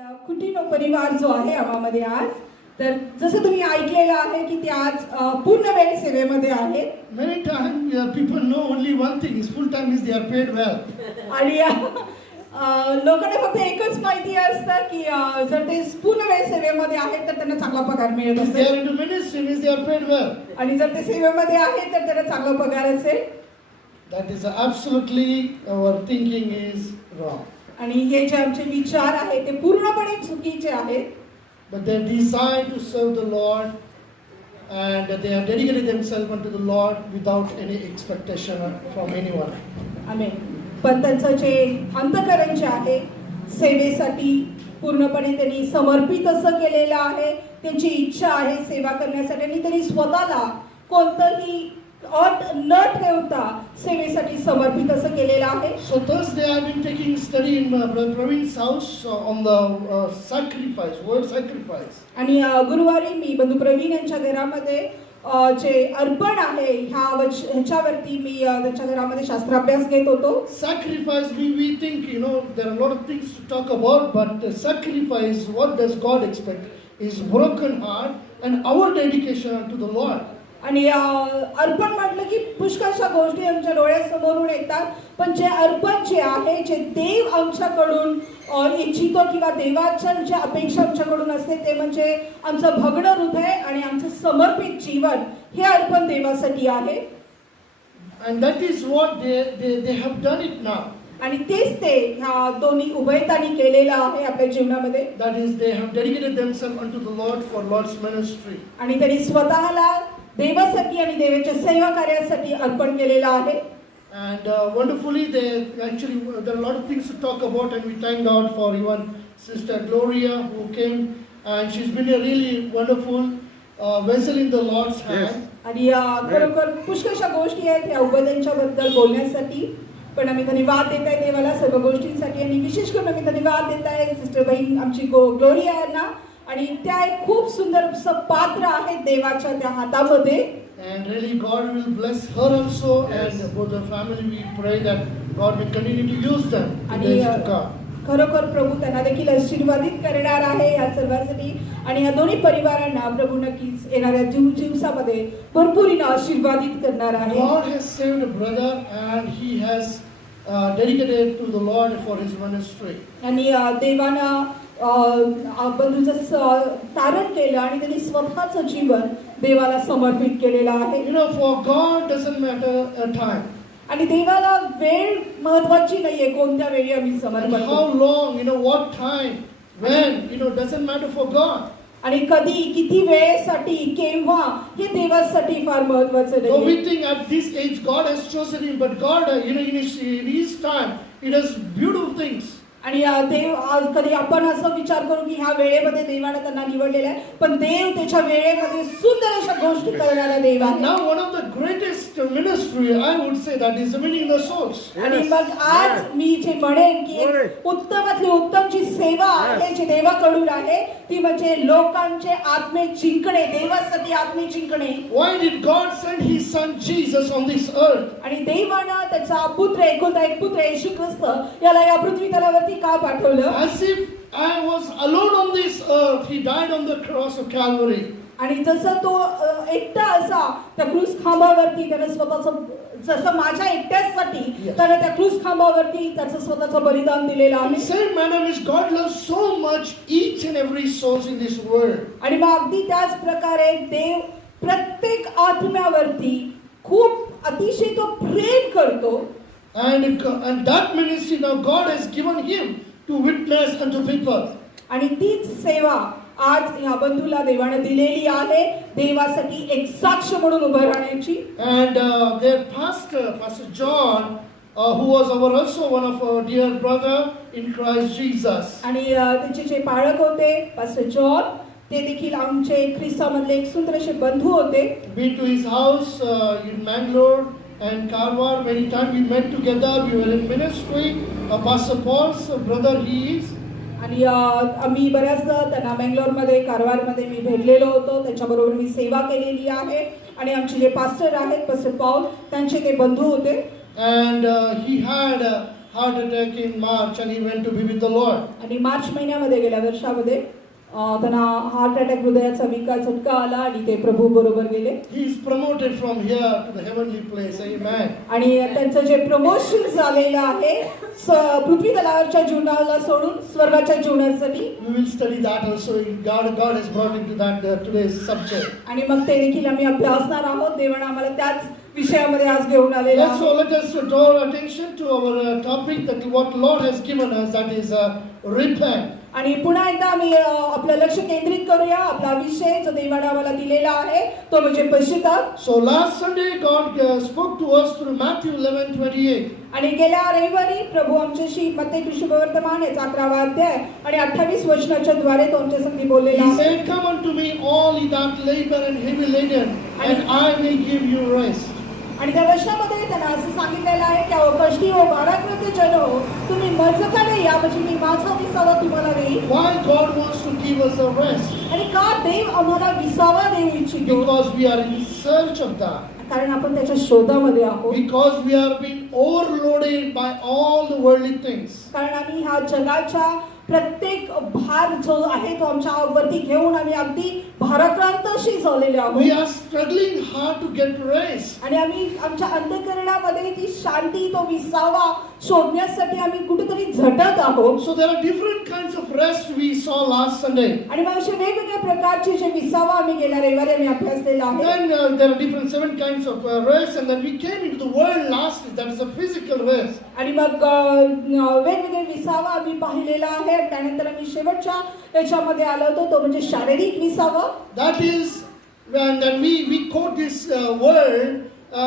कुटुंब परिवार जो आहे आम्हामध्ये आज, तर जसं तुम्ही ऐकलेलं आहे की ते आज पूर्ण वेळ सेवेमध्ये आहेत. Many times people know only one thing is full time is they are paid well. आणि लोकांना फक्त एकच माहिती असतं की जर ते पूर्ण वेळ सेवेमध्ये आहेत तर त्यांना चांगला पगार मिळत If they are असेल, into ministry means they are paid well. आणि जर ते सेवेमध्ये आहेत तर त्यांना चांगला पगार असेल. That is absolutely our thinking is wrong. आणि हे जे आमचे विचार आहेत ते पूर्णपणे चुकीचे आहेत. But they decide to serve the Lord and they have dedicated themselves unto the Lord without any expectation from anyone. आमेन. पण त्यांचं जे अंतःकरण जे आहे सेवेसाठी पूर्णपणे त्यांनी समर्पित असं केलेलं आहे. त्यांची इच्छा आहे सेवा करण्यासाठी आणि त्यांनी स्वतःला कोणतंही अट न ठेवता सेवेसाठी समर्पित असं केलेलं आहे. So Thursday I have been taking study in Brother Praveen's house on the sacrifice, word sacrifice. आणि गुरुवारी मी बंधू प्रवीण यांच्या घरामध्ये जे अर्पण आहे ह्याच्यावरती मी त्यांच्या घरामध्ये शास्त्राभ्यास घेत होतो. Sacrifice, we think, there are a lot of things to talk about, but sacrifice, what does God expect? Is broken heart and our dedication unto the Lord. आणि अर्पण म्हटलं की पुष्कळशा गोष्टी आमच्या डोळ्यासमोरून येतात, पण जे अर्पण जे आहे जे देव आमच्याकडून इच्छितो किंवा देवाच्या जे अपेक्षा आमच्याकडून असते ते म्हणजे आमचं भगणं हृदय आणि आमचं समर्पित जीवन हे अर्पण देवासाठी आहे. And that is what they have done it now. आणि तेच ते ह्या दोन्ही उभयतांनी केलेलं आहे आपल्या जीवनामध्ये. That is, they have dedicated themselves unto the Lord for Lord's ministry. आणि त्यांनी स्वतःला देवासाठी आणि देवाच्या सेवा कार्यासाठी अर्पण केलेलं आहे. And wonderfully, there are a lot of things to talk about, and we thank God for even Sister Gloria who came, and she's been a really wonderful vessel in the Lord's hand. आणि खरोखर पुष्कळशा गोष्टी आहेत ह्या उभयतांच्या बद्दल बोलण्यासाठी, पण आम्ही धन्यवाद देत आहे देवाला सर्व गोष्टींसाठी. आणि विशेष करून आम्ही धन्यवाद देत आहे सिस्टर बहीण आमची ग्लोरिया यांना. आणि त्या एक खूप सुंदर पात्र आहेत देवाच्या त्या हातामध्ये. And really God will bless her also, and for the family we pray that God will continue to use them in days to come. खरोखर प्रभू त्यांना देखील आशीर्वादित करणार आहे या सर्वांसाठी. आणि या दोन्ही परिवारांना प्रभू नक्कीच येणाऱ्या दिवसामध्ये भरपूर आशीर्वादित करणार आहे. God has saved a brother and he has dedicated to the Lord for his ministry. आणि देवानं बंधूचं तारण केलं आणि त्यांनी स्वतःचं जीवन देवाला समर्पित केलेलं आहे. For God doesn't matter a time. आणि देवाला वेळ महत्वाची नाहीये, कोणत्या वेळी आम्ही समर्पण And how करतो. long, what time, when, doesn't matter for God. आणि कधी किती वेळेसाठी केव्हा हे देवासाठी फार महत्वाचं So नाही. we think at this age God has chosen him, but God, in his time, he does beautiful things. आणि देव आज कधी आपण असं विचार करू की ह्या वेळेमध्ये देवाने त्यांना निवडलेलं आहे, पण देव त्याच्या वेळेमध्ये सुंदर अशा गोष्टी करणारा देव आहे. Now one of the greatest ministry I would say that is winning the souls. आणि मग आज मी जे म्हणेन की एक उत्तमातली उत्तम जी सेवा आहे जी देवाकडून आहे ती म्हणजे लोकांचे आत्मे जिंकणे, देवासाठी आत्मे जिंकणे. Why did God send his son Jesus on this earth? आणि देवानं त्याचा पुत्र एकुलता एक पुत्र येशू ख्रिस्त याला या पृथ्वी तलावरती का पाठवलं? As if I was alone on this earth, he died on the cross of Calvary. आणि जसं तो एकटा असा त्या क्रूस खांबावरती त्याने स्वतःचं जसं माझ्या एकट्यासाठी त्याने त्या क्रूस खांबावरती त्याचं स्वतःचं बलिदान दिलेलं In आहे. same manner is God loves so much each and every souls in this world. आणि मग अगदी त्याच प्रकारे देव प्रत्येक आत्म्यावरती खूप अतिशय तो प्रेम करतो. And that ministry now God has given him to witness unto people. आणि तीच सेवा आज ह्या बंधूला देवाने दिलेली आहे देवासाठी एक साक्ष म्हणून उभं राहण्याची. And their pastor John, who was also one of our dear brother in Christ Jesus. आणि त्यांचे जे पाळक होते पास्टर जॉन ते देखील आमचे ख्रिस्तामधले एक सुंदर असे बंधू होते. Been to his house in Mangalore and Karwar. Many times we met together. We were in ministry. Pastor Paul's brother he is. आणि आम्ही बऱ्याचदा त्यांना बेंगलोरमध्ये कारवारमध्ये मी भेटलेलो होतो, त्याच्याबरोबर मी सेवा केलेली आहे. आणि आमचे जे पास्टर आहेत पास्टर पॉल त्यांचे ते बंधू होते. And he had heart attack in March and he went to be with the Lord. आणि मार्च महिन्यामध्ये गेल्या वर्षामध्ये त्यांना हार्ट अटॅक हृदयाचा विकार झटका आला आणि ते प्रभू बरोबर गेले. He is promoted from here to the heavenly place. Amen. आणि त्यांचं जे प्रमोशन झालेलं आहे पृथ्वी तलावरच्या जीवनाला सोडून स्वर्गाच्या जीवनासाठी. We will study that also. God has brought into that today's subject. आणि मग ते देखील आम्ही अभ्यासणार आहोत. देवाने आम्हाला त्याच विषयामध्ये आज घेऊन आलेला आहे. So let us draw our attention to our topic that what Lord has given us, that is repent. आणि पुन्हा एकदा आम्ही आपलं लक्ष केंद्रित करूया. आपला विषय जो देवाने आम्हाला दिलेला आहे तो म्हणजे पश्चाताप. So last Sunday God spoke to us through Matthew 11:28. आणि गेल्या रविवारी प्रभू आमच्याशी मत्ती सुवर्तमान याचा 11वा अध्याय आणि 28 वचनाच्या द्वारे तो आमच्यासाठी बोललेला He आहे. said, "Come unto me, all ye that labor and heavy laden, and I will give you rest." आणि त्या वचनामध्ये त्यांना असं सांगितलेलं आहे की अहो कष्टी हो भाराक्रांत जन हो तुम्ही मजकाने या म्हणजे मी माझा विसावा तुम्हाला देईन. Why God wants to give us a rest? आणि का देव आम्हाला विसावा देऊ इच्छितो? Because we are in search of that. कारण आपण त्याच्या शोधामध्ये आहोत. Because we are being overloaded by all the worldly things. कारण आम्ही ह्या जगाच्या प्रत्येक भार जो आहे तो आमच्या वरती घेऊन आम्ही अगदी भाराक्रांतशी झालेले We आहोत. are struggling hard to get rest. आणि आम्ही आमच्या अंतःकरणामध्ये ती शांती तो विसावा शोधण्यासाठी आम्ही कुठेतरी झटत आहोत. So there are different kinds of rest we saw last Sunday. आणि मग असे वेगवेगळ्या प्रकारचे जे विसावा आम्ही गेल्या रविवारी आम्ही अभ्यासलेला आहे. Then there are different 7 kinds of rest, and then we came into the world lastly, that is a physical rest. आणि मग वेगवेगळे विसावा आम्ही पाहिलेला आहे. त्यानंतर आम्ही शेवटच्या याच्यामध्ये आलो होतो तो म्हणजे शारीरिक विसावा. That is when we quote this word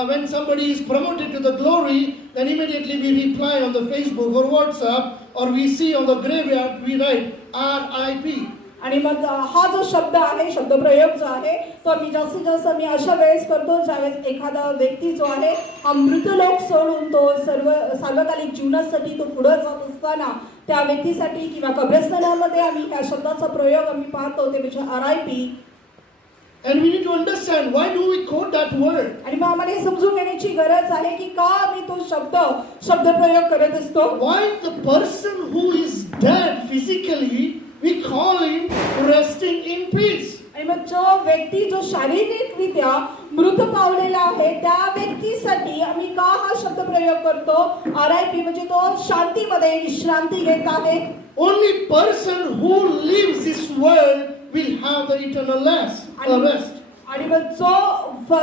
when somebody is promoted to the glory, then immediately we reply on the Facebook or WhatsApp, or we see on the graveyard we write RIP. आणि मग हा जो शब्द आहे शब्दप्रयोग जो आहे तो आम्ही जास्तीत जास्त आम्ही अशा वेळेस करतो ज्यावेळेस एखादा व्यक्ती जो आहे हा मृतलोक सोडून तो सार्वकालिक जीवनासाठी तो पुढे जात असताना त्या व्यक्तीसाठी किंवा कब्रस्थानामध्ये आम्ही ह्या शब्दाचा प्रयोग आम्ही पाहतो ते म्हणजे RIP. And we need to understand why do we quote that word? आणि मग आम्हाला हे समजून घेण्याची गरज आहे की का आम्ही तो शब्दप्रयोग करत असतो. Why the person who is dead physically, we call him resting in peace. आणि मग जो व्यक्ती जो शारीरिकरित्या मृत पावलेला आहे त्या व्यक्तीसाठी आम्ही का हा शब्द प्रयोग करतो RIP म्हणजे तो शांतीमध्ये विश्रांती घेत आहे. Only person who leaves this world will have the eternal rest. आणि मग जो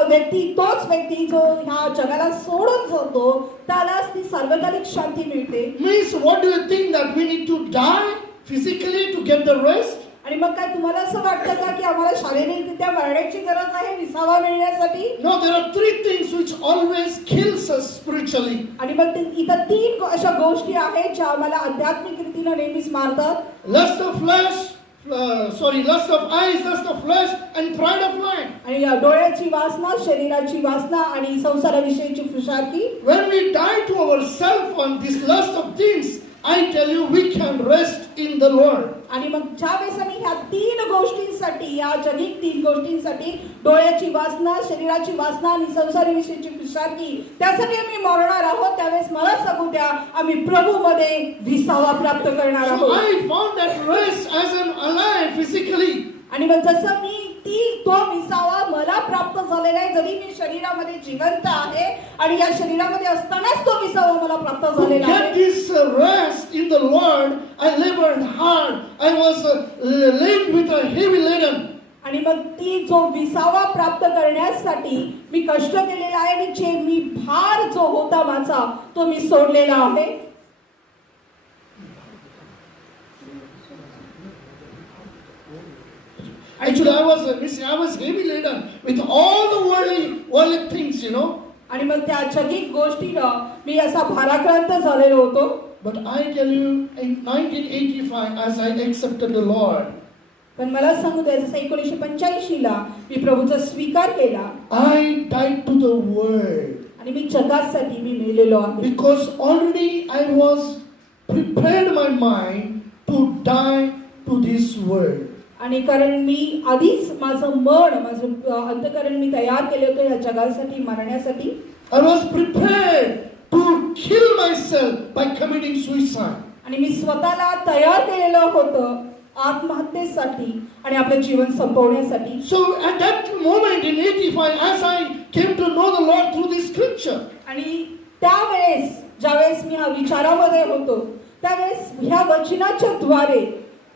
व्यक्ती तोच व्यक्ती जो ह्या जगाला सोडून जातो त्यालाच ती सार्वकालिक शांती मिळते. Means what do you think that we need to die physically to get the rest? आणि मग काय तुम्हाला असं वाटतं का की आम्हाला शारीरिकरित्या मरण्याची गरज आहे विसावा मिळण्यासाठी? No, there are 3 things which always kills us spiritually. आणि मग इथं 3 अशा गोष्टी आहेत ज्या आम्हाला आध्यात्मिक रीतीने नेहमीच मारतात. Lust of eyes, lust of flesh, and pride of life. आणि डोळ्याची वासना शरीराची वासना आणि संसाराविषयीची फुशारकी. When we die to ourselves on this lust of things, I tell you, we can rest in the Lord. आणि मग ज्या वेळेस आम्ही ह्या 3 गोष्टींसाठी या जगिक 3 गोष्टींसाठी डोळ्याची वासना शरीराची वासना आणि संसाराविषयीची फुशारकी त्यासाठी आम्ही मरणार आहोत त्यावेळेस मला सांगू द्या आम्ही प्रभूमध्ये विसावा प्राप्त करणार So आहोत. I found that rest as I'm alive physically. आणि मग जसं मी तो विसावा मला प्राप्त झालेला आहे जरी मी शरीरामध्ये जिवंत आहे आणि या शरीरामध्ये असतानाच तो विसावा मला प्राप्त To झालेला get आहे. this rest in the Lord, I labored hard. I was laden with a heavy laden. आणि मग ती जो विसावा प्राप्त करण्यासाठी मी कष्ट केलेला आहे आणि जे मी भार जो होता माझा तो मी सोडलेला आहे. Actually, I was heavy laden with all the worldly things, you know. आणि मग त्या जगिक गोष्टीनं मी असा भाराक्रांत झालेलो होतो. But I tell you, in 1985, as I accepted the Lord, पण मला सांगू द्या जसं 1985 ला मी प्रभूचा स्वीकार केला I died to the world. आणि मी जगासाठी मी मेलेलो आहे. Because already I was prepared my mind to die to this world. आणि कारण मी आधीच माझं अंतःकरण मी तयार केलं होतं या जगासाठी मरण्यासाठी. I was prepared to kill myself by committing suicide. आणि मी स्वतःला तयार केलेलं होतं आत्महत्येसाठी आणि आपलं जीवन संपवण्यासाठी. So at that moment in 85, as I came to know the Lord through this scripture, आणि त्यावेळेस ज्यावेळेस मी हा विचारामध्ये होतो त्यावेळेस ह्या वचनाच्या द्वारे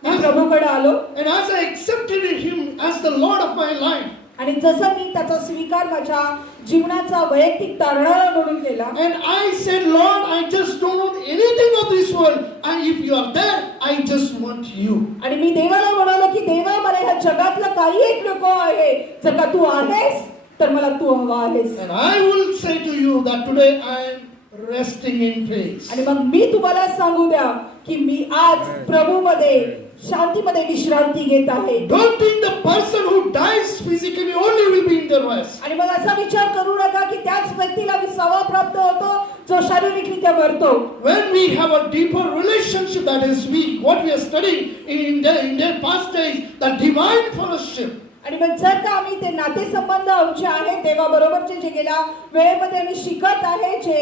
मी प्रभूकडे आलो. and as I accepted Him as the Lord of my life, आणि जसं मी त्याचा स्वीकार माझ्या जीवनाचा वैयक्तिक तारणहार म्हणून केला, and I said, Lord, I just don't want anything of this world, and if you are there, I just want you. आणि मी देवाला म्हणालो की देवा मला ह्या जगातलं काही एक नको आहे, जर का तू आहेस तर मला तू हवा आहेस. And I will say to you that today I am resting in peace. आणि मग मी तुम्हाला सांगू द्या की मी आज प्रभूमध्ये शांतीमध्ये विश्रांती घेत आहे. Don't think the person who dies physically only will be in the rest. आणि मग असा विचार करू नका की त्याच व्यक्तीला विसावा प्राप्त होतो जो शारीरिकरित्या मरतो. When we have a deeper relationship, that is what we are studying in their past days, the divine fellowship. आणि मग जर का आम्ही ते नातेसंबंध आमचे आहेत देवाबरोबरचे जे गेल्या वेळेमध्ये आम्ही शिकत आहे जे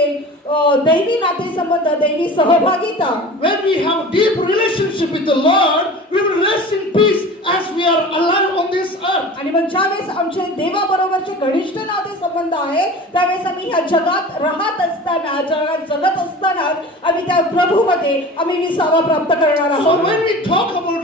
दैवी नातेसंबंध दैवी सहभागिता, When we have deep relationship with the Lord, we will rest in peace as we are alive on this earth. आणि मग ज्यावेळेस आमचे देवाबरोबरचे घनिष्ठ नातेसंबंध आहे त्यावेळेस आम्ही ह्या जगात राहत असताना जगात जगत असताना आम्ही त्या प्रभूमध्ये आम्ही विसावा प्राप्त करणार So आहोत. when we talk about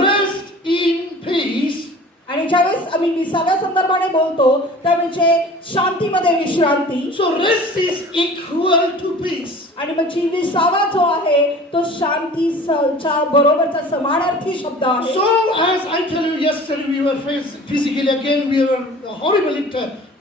rest in peace, आणि ज्यावेळेस आम्ही विसाव्या संदर्भाने बोलतो त्यावेळेचे शांतीमध्ये विश्रांती, so rest is equal to peace. आणि मग जी विसावा जो आहे तो शांतीच्या बरोबरचा समानार्थी शब्द आहे. So as I tell you, yesterday we were physically again we were horribly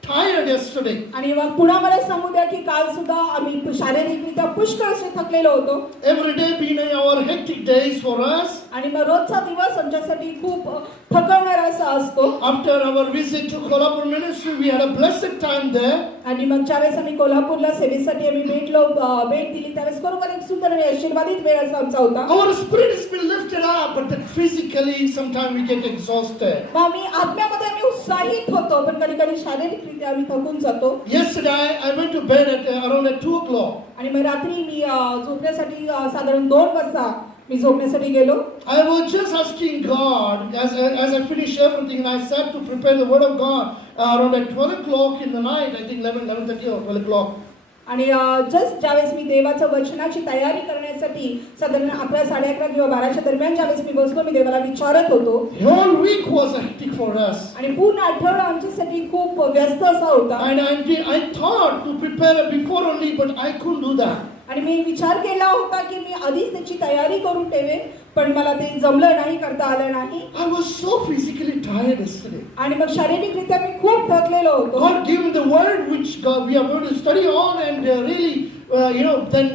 tired yesterday. आणि मग पुन्हा मला सांगू द्या की काल सुद्धा आम्ही शारीरिकरित्या पुष्कळ असे थकलेलो होतो. Every day being our hectic days for us. आणि मग रोजचा दिवस आमच्यासाठी खूप थकवणारा असा असतो. After our visit to Kolhapur ministry, we had a blessed time there. आणि मग ज्यावेळेस आम्ही कोल्हापूरला सेवेसाठी आम्ही भेट दिली त्यावेळेस खरोखर एक सुंदर आणि आशीर्वादित वेळ असा आमचा होता. Our spirit has been lifted up, but that physically sometimes we get exhausted. मग आम्ही आत्म्यामध्ये आम्ही उत्साहित होतो पण कधी कधी शारीरिकरित्या आम्ही थकून जातो. Yesterday I went to bed at around 2 o'clock. आणि मग रात्री मी झोपण्यासाठी साधारण 2 वाजता मी झोपण्यासाठी गेलो. I was just asking God as I finished everything, and I sat to prepare the word of God around 12 o'clock in the night. I think 11:30 or 12 o'clock. आणि just ज्यावेळेस मी देवाच्या वचनाची तयारी करण्यासाठी साधारण 11, 11:30 किंवा 12च्या दरम्यान ज्यावेळेस मी बसलो मी देवाला विचारत होतो. The whole week was hectic for us. आणि पूर्ण आठवडा आमच्यासाठी खूप व्यस्त असा होता. And I thought to prepare before only, but I couldn't do that. आणि मी विचार केला होता की मी आधीच त्याची तयारी करून ठेवेन पण मला ते जमलं नाही, करता आलं नाही. I was so physically tired yesterday. आणि मग शारीरिकरित्या मी खूप थकलेलो होतो. God gave me the word which we are going to study on, and really, then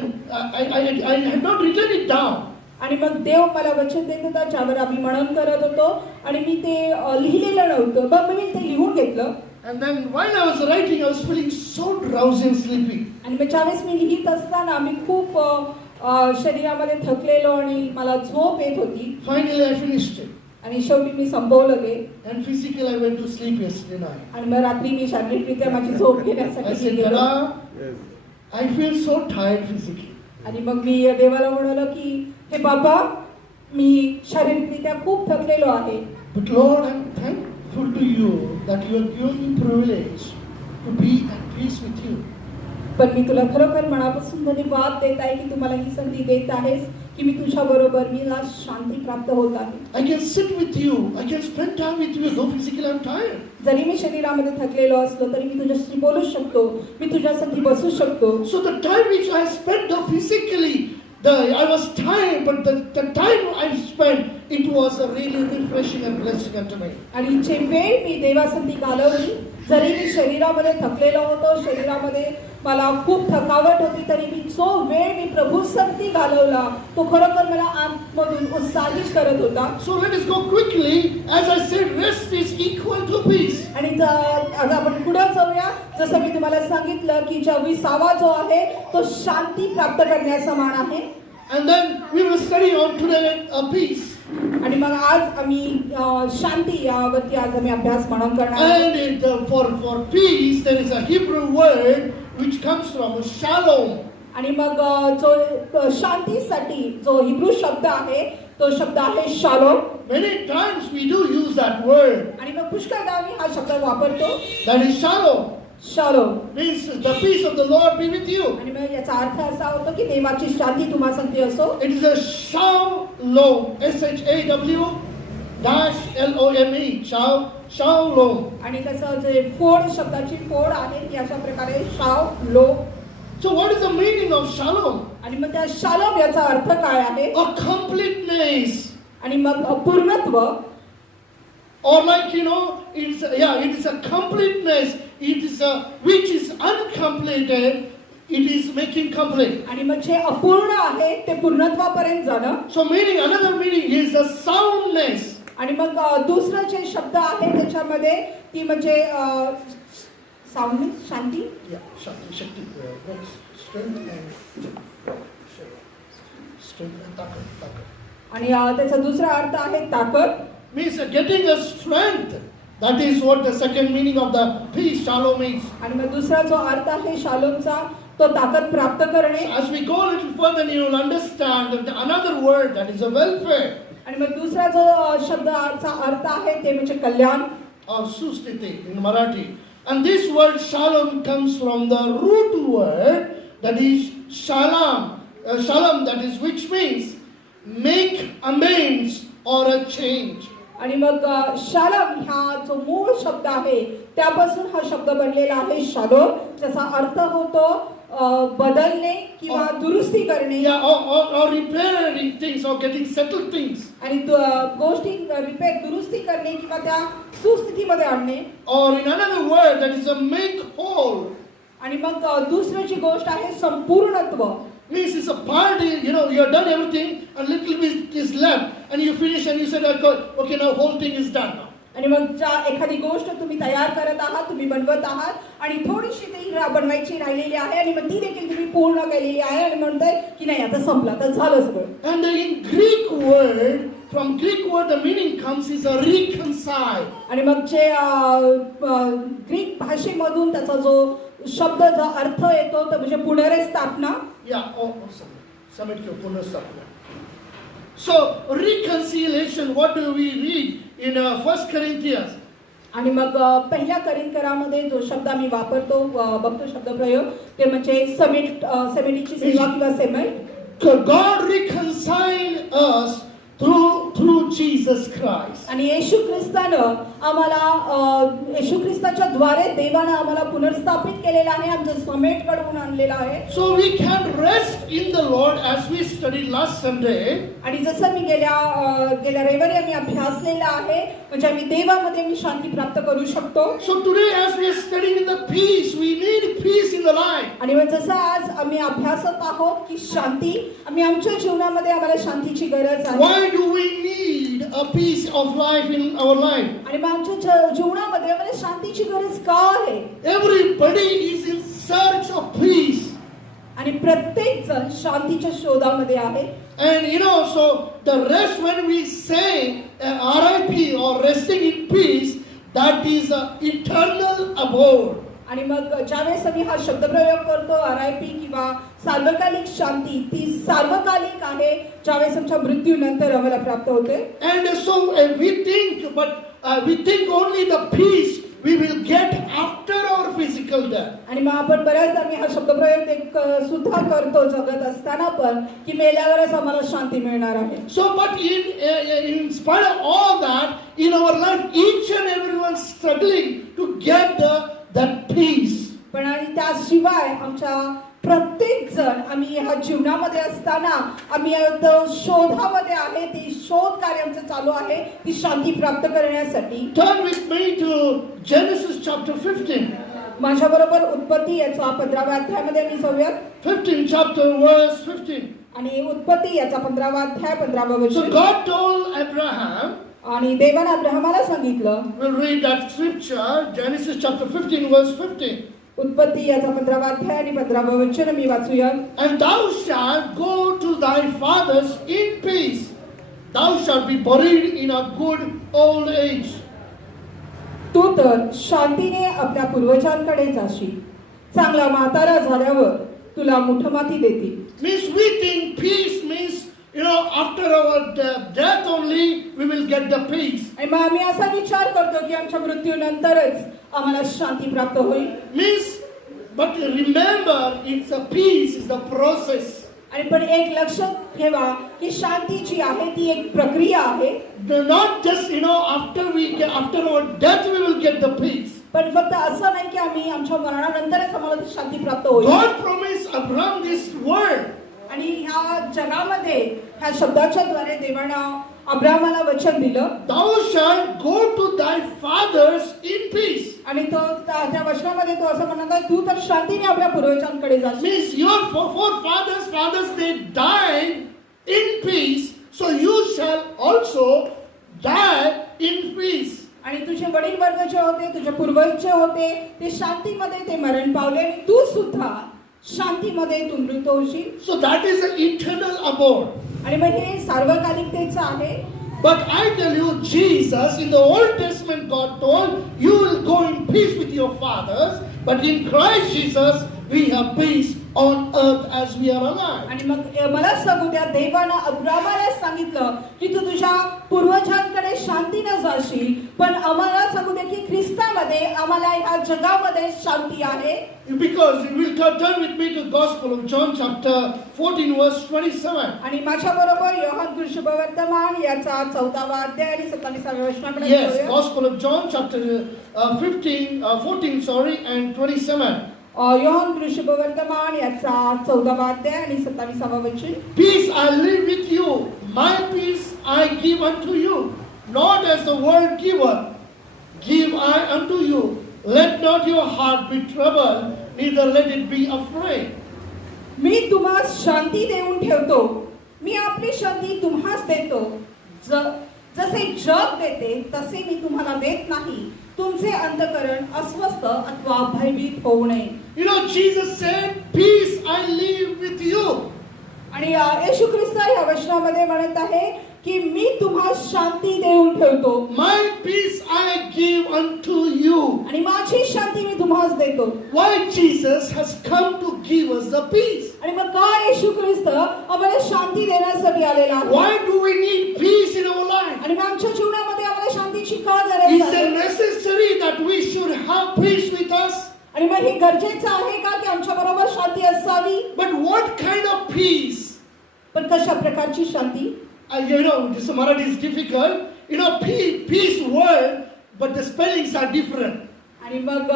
I had not written it down. आणि मग देव मला वचन देत होता ज्यावर आम्ही मनन करत होतो आणि मी ते लिहिलेलं नव्हतं मग मी ते लिहून घेतलं. And then while I was writing, I was feeling so drowsy and sleepy. आणि मग ज्यावेळेस मी लिहित असताना मी खूप शरीरामध्ये थकलेलो आणि मला झोप येत होती. Finally, I finished it. आणि शेवटी मी संपवलं ते. And physically, I went to sleep yesterday night. आणि मग रात्री मी शारीरिकरित्या माझी झोप I घेण्यासाठी said, गेलो. Dada, I feel so tired physically. आणि मग मी देवाला म्हणालो की हे बाबा मी शारीरिकरित्या खूप थकलेलो आहे. But Lord, I'm thankful to you that you have given me privilege to be at peace with you. पण मी तुला खरोखर मनापासून धन्यवाद देत आहे की तू मला ही संधी देत आहेस की मी तुझ्या बरोबर मला शांती प्राप्त होत आहे. I can sit with you. I can spend time with you, though physically I'm tired. जरी मी शरीरामध्ये थकलेलो असलो तरी मी तुझ्याशी बोलू शकतो, मी तुझ्यासाठी बसू शकतो. So the time which I spent, though physically, I was tired, but the time I spent, it was a really refreshing and blessing unto me. आणि जे वेळ मी देवासाठी घालवली जरी मी शरीरामध्ये थकलेलो होतो, शरीरामध्ये मला खूप थकावट होती तरी मी जो वेळ मी प्रभूसाठी घालवला तो खरोखर मला आतमधून उत्साहित करत होता. So let us go quickly. As I said, rest is equal to peace. आणि आता आपण पुढे जाऊया. जसं मी तुम्हाला सांगितलं की ज्या विसावा जो आहे तो शांती प्राप्त करण्यासमान आहे. And then we will study on today peace. आणि मग आज आम्ही शांती यावरती आज आम्ही अभ्यास म्हणून करणार आहोत. And for peace there is a Hebrew word which comes from shalom. आणि मग जो शांतीसाठी जो हिब्रू शब्द आहे तो शब्द आहे shalom. Many times we do use that word. आणि मग पुष्कळदा आम्ही हा शब्द वापरतो. That is shalom. Shalom Means the peace of the Lord be with you. आणि मग याचा अर्थ असा होतो की देवाची शांती तुम्हा संगती असो. It is a shalom. SHAWLOME. Shalom. आणि त्याचं जे फोड शब्दाची फोड आहे ती अशा प्रकारे shalom. So what is the meaning of shalom? आणि मग त्या शालोम याचा अर्थ काय आहे? A completeness. आणि मग पूर्णत्व. Or like it is a completeness. It is which is uncompleted. It is making complete. आणि मग जे अपूर्ण आहे ते पूर्णत्वापर्यंत जाणं. So another meaning is the soundness. आणि मग दुसरं जे शब्द आहे त्याच्यामध्ये ती म्हणजे सावनी शांती. Shakti. Strength and ताकद. आणि त्याचा दुसरा अर्थ आहे ताकद. Means getting a strength. That is what the second meaning of the peace, shalom means. आणि मग दुसरा जो अर्थ आहे शालोमचा तो ताकद प्राप्त करणे. As we go a little further, you will understand that another word that is a welfare. आणि मग दुसरा जो शब्दाचा अर्थ आहे ते म्हणजे कल्याण. Or susthiti in Marathi. And this word shalom comes from the root word that is shalom. Shalom, that is which means make amends or a change. आणि मग शालोम हा जो मूळ शब्द आहे त्यापासून हा शब्द बनलेला आहे शालोम. त्याचा अर्थ होतो बदलणे किंवा दुरुस्ती करणे. Yeah, or repairing things or getting settled things. आणि गोष्टी रिपेअर दुरुस्ती करणे किंवा त्या सुस्थितीमध्ये आणणे. Or in another word that is a make whole. आणि मग दुसरी जी गोष्ट आहे संपूर्णत्व. Means it's a party, you have done everything and little bit is left and you finish and you said, okay, now whole thing is done now. आणि मग ज्या एखादी गोष्ट तुम्ही तयार करत आहात तुम्ही बनवत आहात आणि थोडीशी ती बनवायची राहिलेली आहे आणि मग ती देखील तुम्ही पूर्ण केलेली आहे आणि म्हणताय की नाही आता संपलं आता झालं सगळं. And in Greek word, from Greek word the meaning comes is a reconcile. आणि मग जे ग्रीक भाषेमधून त्याचा जो शब्द जो अर्थ येतो तो म्हणजे पुनर्स्थापना. Submit your पुनर्स्थापना. So reconciliation, what do we read in 1 Corinthians? आणि मग पहिल्या करिंथकरामध्ये जो शब्द आम्ही वापरतो बघतो शब्दप्रयोग ते म्हणजे समेटीची सेवा किंवा सेमेट. God reconciled us through Jesus Christ. आणि येशू ख्रिस्तानं आम्हाला येशू ख्रिस्ताच्या द्वारे देवानं आम्हाला पुनर्स्थापित केलेलं आहे आमचं समेट घडवून आणलेलं आहे. So we can rest in the Lord as we studied last Sunday. आणि जसं मी गेल्या रविवारी आम्ही अभ्यासलेला आहे म्हणजे आम्ही देवामध्ये मी शांती प्राप्त करू शकतो. So today as we are studying in the peace, we need peace in the life. आणि मग जसं आज आम्ही अभ्यासत आहोत की शांती आम्ही आमच्या जीवनामध्ये आम्हाला शांतीची गरज आहे. Why do we need a peace of life in our life? आणि मग आमच्या जीवनामध्ये आम्हाला शांतीची गरज का आहे? Everybody is in search of peace. आणि प्रत्येक जण शांतीच्या शोधामध्ये आहे. And so the rest when we say RIP or resting in peace, that is eternal abode. आणि मग ज्यावेळेस आम्ही हा शब्दप्रयोग करतो RIP किंवा सार्वकालिक शांती ती सार्वकालिक आहे ज्यावेळेस आमच्या मृत्यूनंतर आम्हाला प्राप्त होते. And so we think only the peace we will get after our physical death. आणि मग आपण बऱ्याचदा आम्ही हा शब्दप्रयोग सुद्धा करतो जगत असताना पण की मेल्यावरच आम्हाला शांती मिळणार आहे. So but in spite of all that, in our life each and everyone struggling to get that peace. पण आणि त्याशिवाय आमच्या प्रत्येक जण आम्ही ह्या जीवनामध्ये असताना आम्ही शोधामध्ये आहे ती शोध कार्य आमचं चालू आहे ती शांती प्राप्त करण्यासाठी. Turn with me to Genesis chapter 15. माझ्या बरोबर उत्पत्ती याचा 15व्या अध्यायामध्ये आम्ही जाऊयात. 15 chapter verse 15. आणि उत्पत्ती याचा 15वा अध्याय 15वा So वचन. God told Abraham. आणि देवाने अब्राहमाला सांगितलं. We'll read that scripture, Genesis chapter 15 verse 15. उत्पत्ती याचा 15वा अध्याय आणि 15वा वचन मी वाचूया. And thou shalt go to thy fathers in peace. Thou shalt be buried in a good old age. तू तर शांतीने आपल्या पूर्वजांकडे जाशील चांगला म्हातारा झाल्यावर तुला मुठमाती देतील. Means we think peace means, after our death only we will get the peace. आणि मग आम्ही असा विचार करतो की आमच्या मृत्यूनंतरच आम्हाला शांती प्राप्त होईल. Means, but remember, it's a peace, it's a process. आणि पण एक लक्षात ठेवा की शांती जी आहे ती एक प्रक्रिया आहे. Not just, after our death we will get the peace. पण फक्त असं नाही की आम्ही आमच्या मरणानंतरच आम्हाला ती शांती प्राप्त होईल. God promised Abraham this word. आणि ह्या जगामध्ये ह्या शब्दाच्या द्वारे देवानं अब्राहमाला वचन दिलं. Thou shalt go to thy fathers in peace. आणि तो त्या वचनामध्ये तो असं म्हणत आहे, तू तर शांतीने आपल्या पूर्वजांकडे जाशील. Means your fathers they died in peace, so you shall also die in peace. आणि तुझे वडील वर्ग जे होते, तुझे पूर्वज जे होते, ते शांतीमध्ये ते मरण पावले आणि तू सुद्धा शांतीमध्ये तू मृत होशील. So that is an eternal abode. आणि मग हे सार्वकालिकतेचं आहे. But I tell you, Jesus, in the Old Testament, God told, you will go in peace with your fathers, but in Christ Jesus, we have peace on earth as we are alive. आणि मग मला सांगू द्या, देवानं अब्राहमाला सांगितलं की तू तुझ्या पूर्वजांकडे शांतीनं जाशील, पण आम्हाला सांगू द्या की ख्रिस्तामध्ये आम्हाला या जगामध्ये शांती आहे. Because you will turn with me to Gospel of John chapter 14 verse 27. आणि माझ्या बरोबर योहान शुभवर्तमान याचा 14वा अध्याय आणि 27व्या वचनाकडे Yes, वळूया. Gospel of John chapter 14 and 27. Yohan शुभवर्तमान याचा 14वा अध्याय आणि 27वा वचन. Peace I leave with you, my peace I give unto you, not as the world giveth, give I unto you. Let not your heart be troubled, neither let it be afraid. मी तुम्हास शांती देऊन ठेवतो, मी आपली शांती तुम्हास देतो. जसे जग देते तसे मी तुम्हाला देत नाही. तुमचे अंतःकरण अस्वस्थ अथवा भयभीत होऊ नये. Jesus said, peace I leave with you. आणि येशू ख्रिस्त या वचनामध्ये म्हणत आहे की मी तुम्हास शांती देऊन ठेवतो. My peace I give unto you. आणि माझी शांती मी तुम्हास देतो. Why Jesus has come to give us the peace? आणि मग काय येशू ख्रिस्त आम्हाला शांती देण्यासाठी आलेला आहे? Why do we need peace in our life? आणि मग आमच्या जीवनामध्ये आम्हाला शांतीची का गरज Is आहे? it necessary that we should have peace with us? आणि मग हे गरजेचं आहे का की आमच्या बरोबर शांती असावी? But what kind of peace? पण कशा प्रकारची शांती? This Marathi is difficult. Peace word, but the spellings are different. आणि मग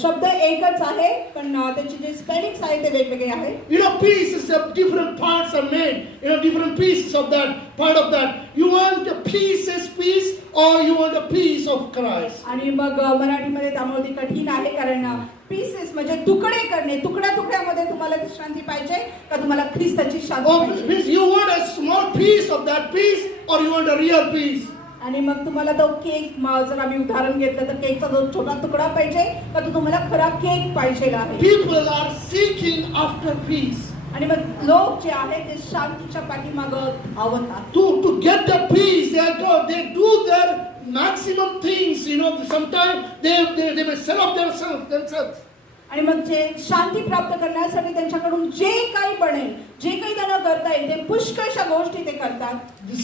शब्द एकच आहे पण त्याचे जे स्पेलिंग्स आहेत ते वेगवेगळे आहेत. Peace is different parts are made. Different pieces of that, part of that. You want the pieces peace or you want the peace of Christ? आणि मग मराठीमध्ये त्यामुळे ते कठीण आहे कारण पीसेस म्हणजे तुकडे करणे, तुकड्या तुकड्यामध्ये तुम्हाला ती शांती पाहिजे का तुम्हाला ख्रिस्ताची शांती Or पाहिजे? means you want a small piece of that peace or you want a real peace? आणि मग तुम्हाला तो केक जर आम्ही उदाहरण घेतलं तर केकचा जो छोटा तुकडा पाहिजे का तो तुम्हाला खरा केक पाहिजे आहे? People are seeking after peace. आणि मग लोक जे आहेत ते शांतीच्या पाठीमागं धावतात. To get the peace, they do their maximum things. Sometimes they may sell off themselves. आणि मग जे शांती प्राप्त करण्यासाठी त्यांच्याकडून जे काही बनेल, जे काही त्यांना करता येईल ते पुष्कळशा गोष्टी ते करतात.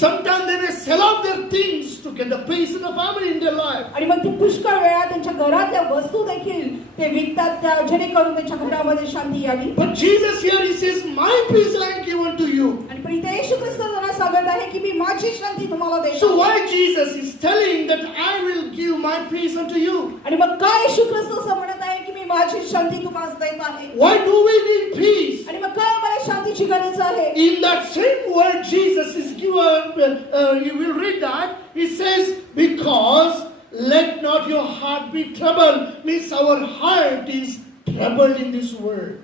Sometimes they may sell off their things to get the peace in the family in their life. आणि मग ती पुष्कळ वेळा त्यांच्या घरातल्या वस्तू देखील ते विकतात त्या जेणेकरून त्यांच्या घरामध्ये शांती यावी. But Jesus here he says, my peace I give unto you. आणि पण इथे येशू ख्रिस्त त्यांना सांगत आहे की मी माझी शांती तुम्हाला देतो. So why Jesus is telling that I will give my peace unto you? आणि मग काय येशू ख्रिस्त असं म्हणत आहे की मी माझी शांती तुम्हाला देत आहे? Why do we need peace? आणि मग काय मला शांतीची गरज आहे? In that same word Jesus is given, you will read that, he says, because let not your heart be troubled, means our heart is troubled in this world.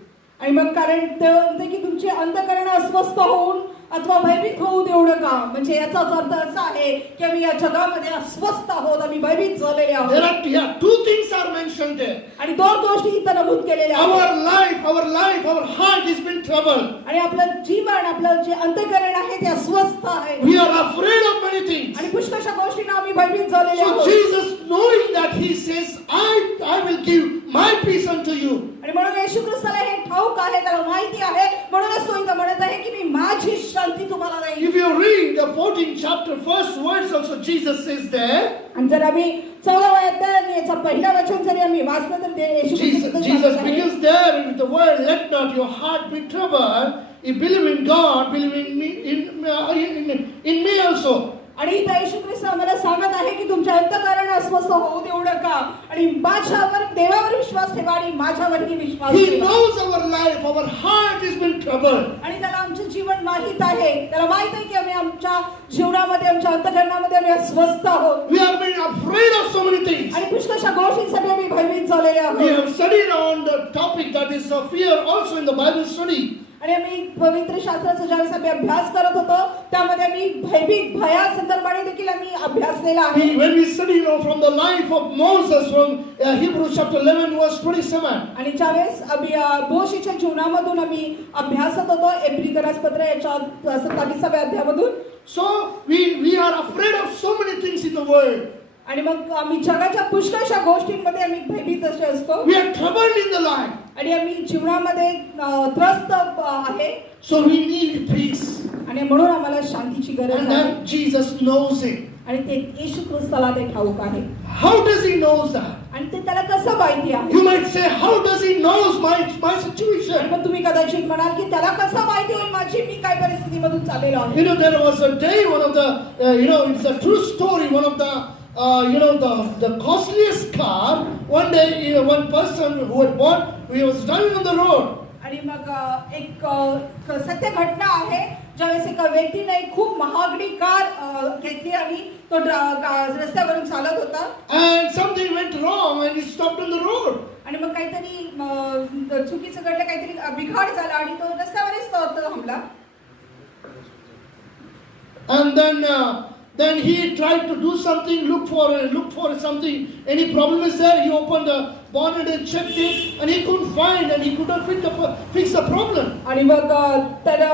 आणि मग कारण ते म्हणते की तुमचे अंतःकरण अस्वस्थ होऊन अथवा भयभीत होऊ देऊ नका. म्हणजे याचाच अर्थ असा आहे की आम्ही या जगामध्ये अस्वस्थ आहोत, आम्ही भयभीत झालेले आहोत. Two things are mentioned there. आणि दोन गोष्टी इथं नमूद केलेल्या आहेत. Our heart has been troubled. आणि आपलं जीवन, आपलं जे अंतःकरण आहे ते अस्वस्थ आहे. We are afraid of many things. आणि पुष्कळशा गोष्टींना आम्ही भयभीत झालेले So आहोत. Jesus, knowing that, he says, I will give my peace unto you. आणि म्हणून येशू ख्रिस्ताला हे ठाऊक आहे, त्याला माहिती आहे, म्हणूनच तो इथं म्हणत आहे की मी माझी शांती तुम्हाला देईन. If you read the 14th chapter, first words also, Jesus says there, आणि जर आम्ही 14व्या अध्यायात याचा पहिला वचन जरी आम्ही वाचलं तर ते येशू ख्रिस्त Jesus begins there with the word, let not your heart be troubled. You believe in God, believe in me, in me also. आणि इथं येशू ख्रिस्त आम्हाला सांगत आहे की तुमच्या अंतःकरण अस्वस्थ होऊ देऊ नका आणि माझ्यावर, देवावर विश्वास ठेवा आणि माझ्यावरही विश्वास He ठेवा. knows our life, our heart has been troubled. आणि त्याला आमचं जीवन माहित आहे, त्याला माहित आहे की आम्ही आमच्या जीवनामध्ये, आमच्या अंतःकरणामध्ये आम्ही अस्वस्थ आहोत. We have been afraid of so many things. आणि पुष्कळशा गोष्टींसाठी आम्ही भयभीत झालेले We आहोत. have studied on the topic that is of fear also in the Bible study. आणि आम्ही पवित्र शास्त्राचा ज्यावेळेस आम्ही अभ्यास करत होतो त्यामध्ये आम्ही भयभीत, भया संदर्भाने देखील आम्ही अभ्यासलेला आहे. When we study from the life of Moses from Hebrews chapter 11 verse 27. आणि ज्यावेळेस आम्ही मोशेच्या जीवनामधून आम्ही अभ्यासत होतो एब्रिकरास पत्र याच्या 27व्या अध्यायामधून. So we are afraid of so many things in the world. आणि मग आम्ही जगाच्या पुष्कळशा गोष्टींमध्ये आम्ही भयभीत असे असतो. We are troubled in the life. आणि आम्ही जीवनामध्ये त्रस्त आहे. So we need peace. आणि म्हणून आम्हाला शांतीची गरज And आहे. that Jesus knows it. आणि ते येशू ख्रिस्ताला ते ठाऊक आहे. How does he know that? आणि ते त्याला कसं माहिती आहे? You might say, how does he knows my आणि situation? मग तुम्ही कदाचित म्हणाल की त्याला कसं माहिती होईल माझी मी काय परिस्थितीमधून चाललेलो आहे. You know, there was a day, one of the, it's a true story, one of the, the costliest car, one day, one person who had bought, he was driving on the road. आणि मग एक सत्य घटना आहे ज्यावेळेस एका व्यक्तीने एक खूप महागडी कार घेतली आणि तो रस्त्यावरून चालत होता. And something went wrong and he stopped on the road. आणि मग काहीतरी चुकीचं घडलं, काहीतरी बिघाड झाला आणि तो रस्त्यावरच तो थांबला. And then he tried to do something, look for something. Any problem is there? He opened the bonnet and checked it, and he couldn't find, and he could not fix the problem. आणि मग त्याला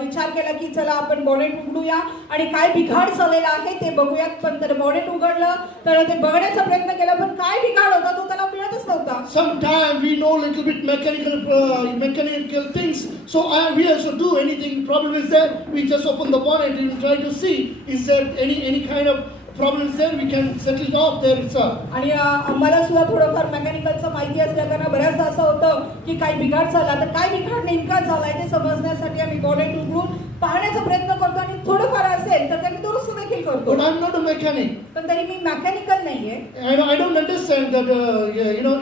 विचार केला की चला आपण bonnet उघडूया आणि काय बिघाड झालेला आहे ते बघूयात. पण त्याने बॉनेट उघडलं, तर ते बघण्याचा प्रयत्न केला, पण काय बिघाड होता तो त्याला मिळतच नव्हता. Sometimes we know little bit mechanical things, so we also do anything. Problem is there, we just open the bonnet and try to see is there any kind of problems there, we can settle it off there itself. आणि आम्हाला सुद्धा थोडंफार मेकॅनिकलचं माहिती असल्यानं बऱ्याचदा असं होतं की काही बिघाड झाला, तर काय बिघाड नेमका झालाय ते समजण्यासाठी आम्ही बॉनेट उघडून पाहण्याचा प्रयत्न करतो आणि थोडंफार असेल तर ते दुरुस्त देखील करतो. But I'm not a mechanic. पण तरी मी मेकॅनिकल नाहीये. I don't understand that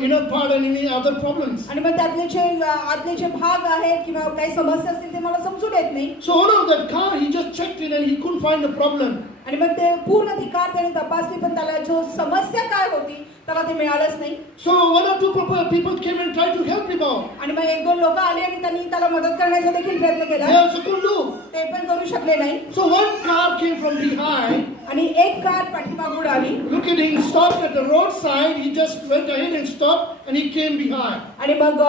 inner part and any other problems. आणि मग त्यातले जे आतले जे भाग आहेत किंवा काही समस्या असतील ते मला समजून येत नाही. So one of that car, he just checked it and he couldn't find the problem. आणि मग ते पूर्ण ती कार त्याने तपासली, पण त्याला जो समस्या काय होती त्याला ते मिळालंच नाही. So one or two people came and tried to help him out. आणि मग एक दोन लोक आले आणि त्यांनी त्याला मदत करण्याचा देखील प्रयत्न They केला, also couldn't do. ते पण करू शकले नाही. So one car came from behind. आणि एक कार पाठीमागून आली. Look at him, stopped at the roadside. He just went ahead and stopped, and he came behind. आणि मग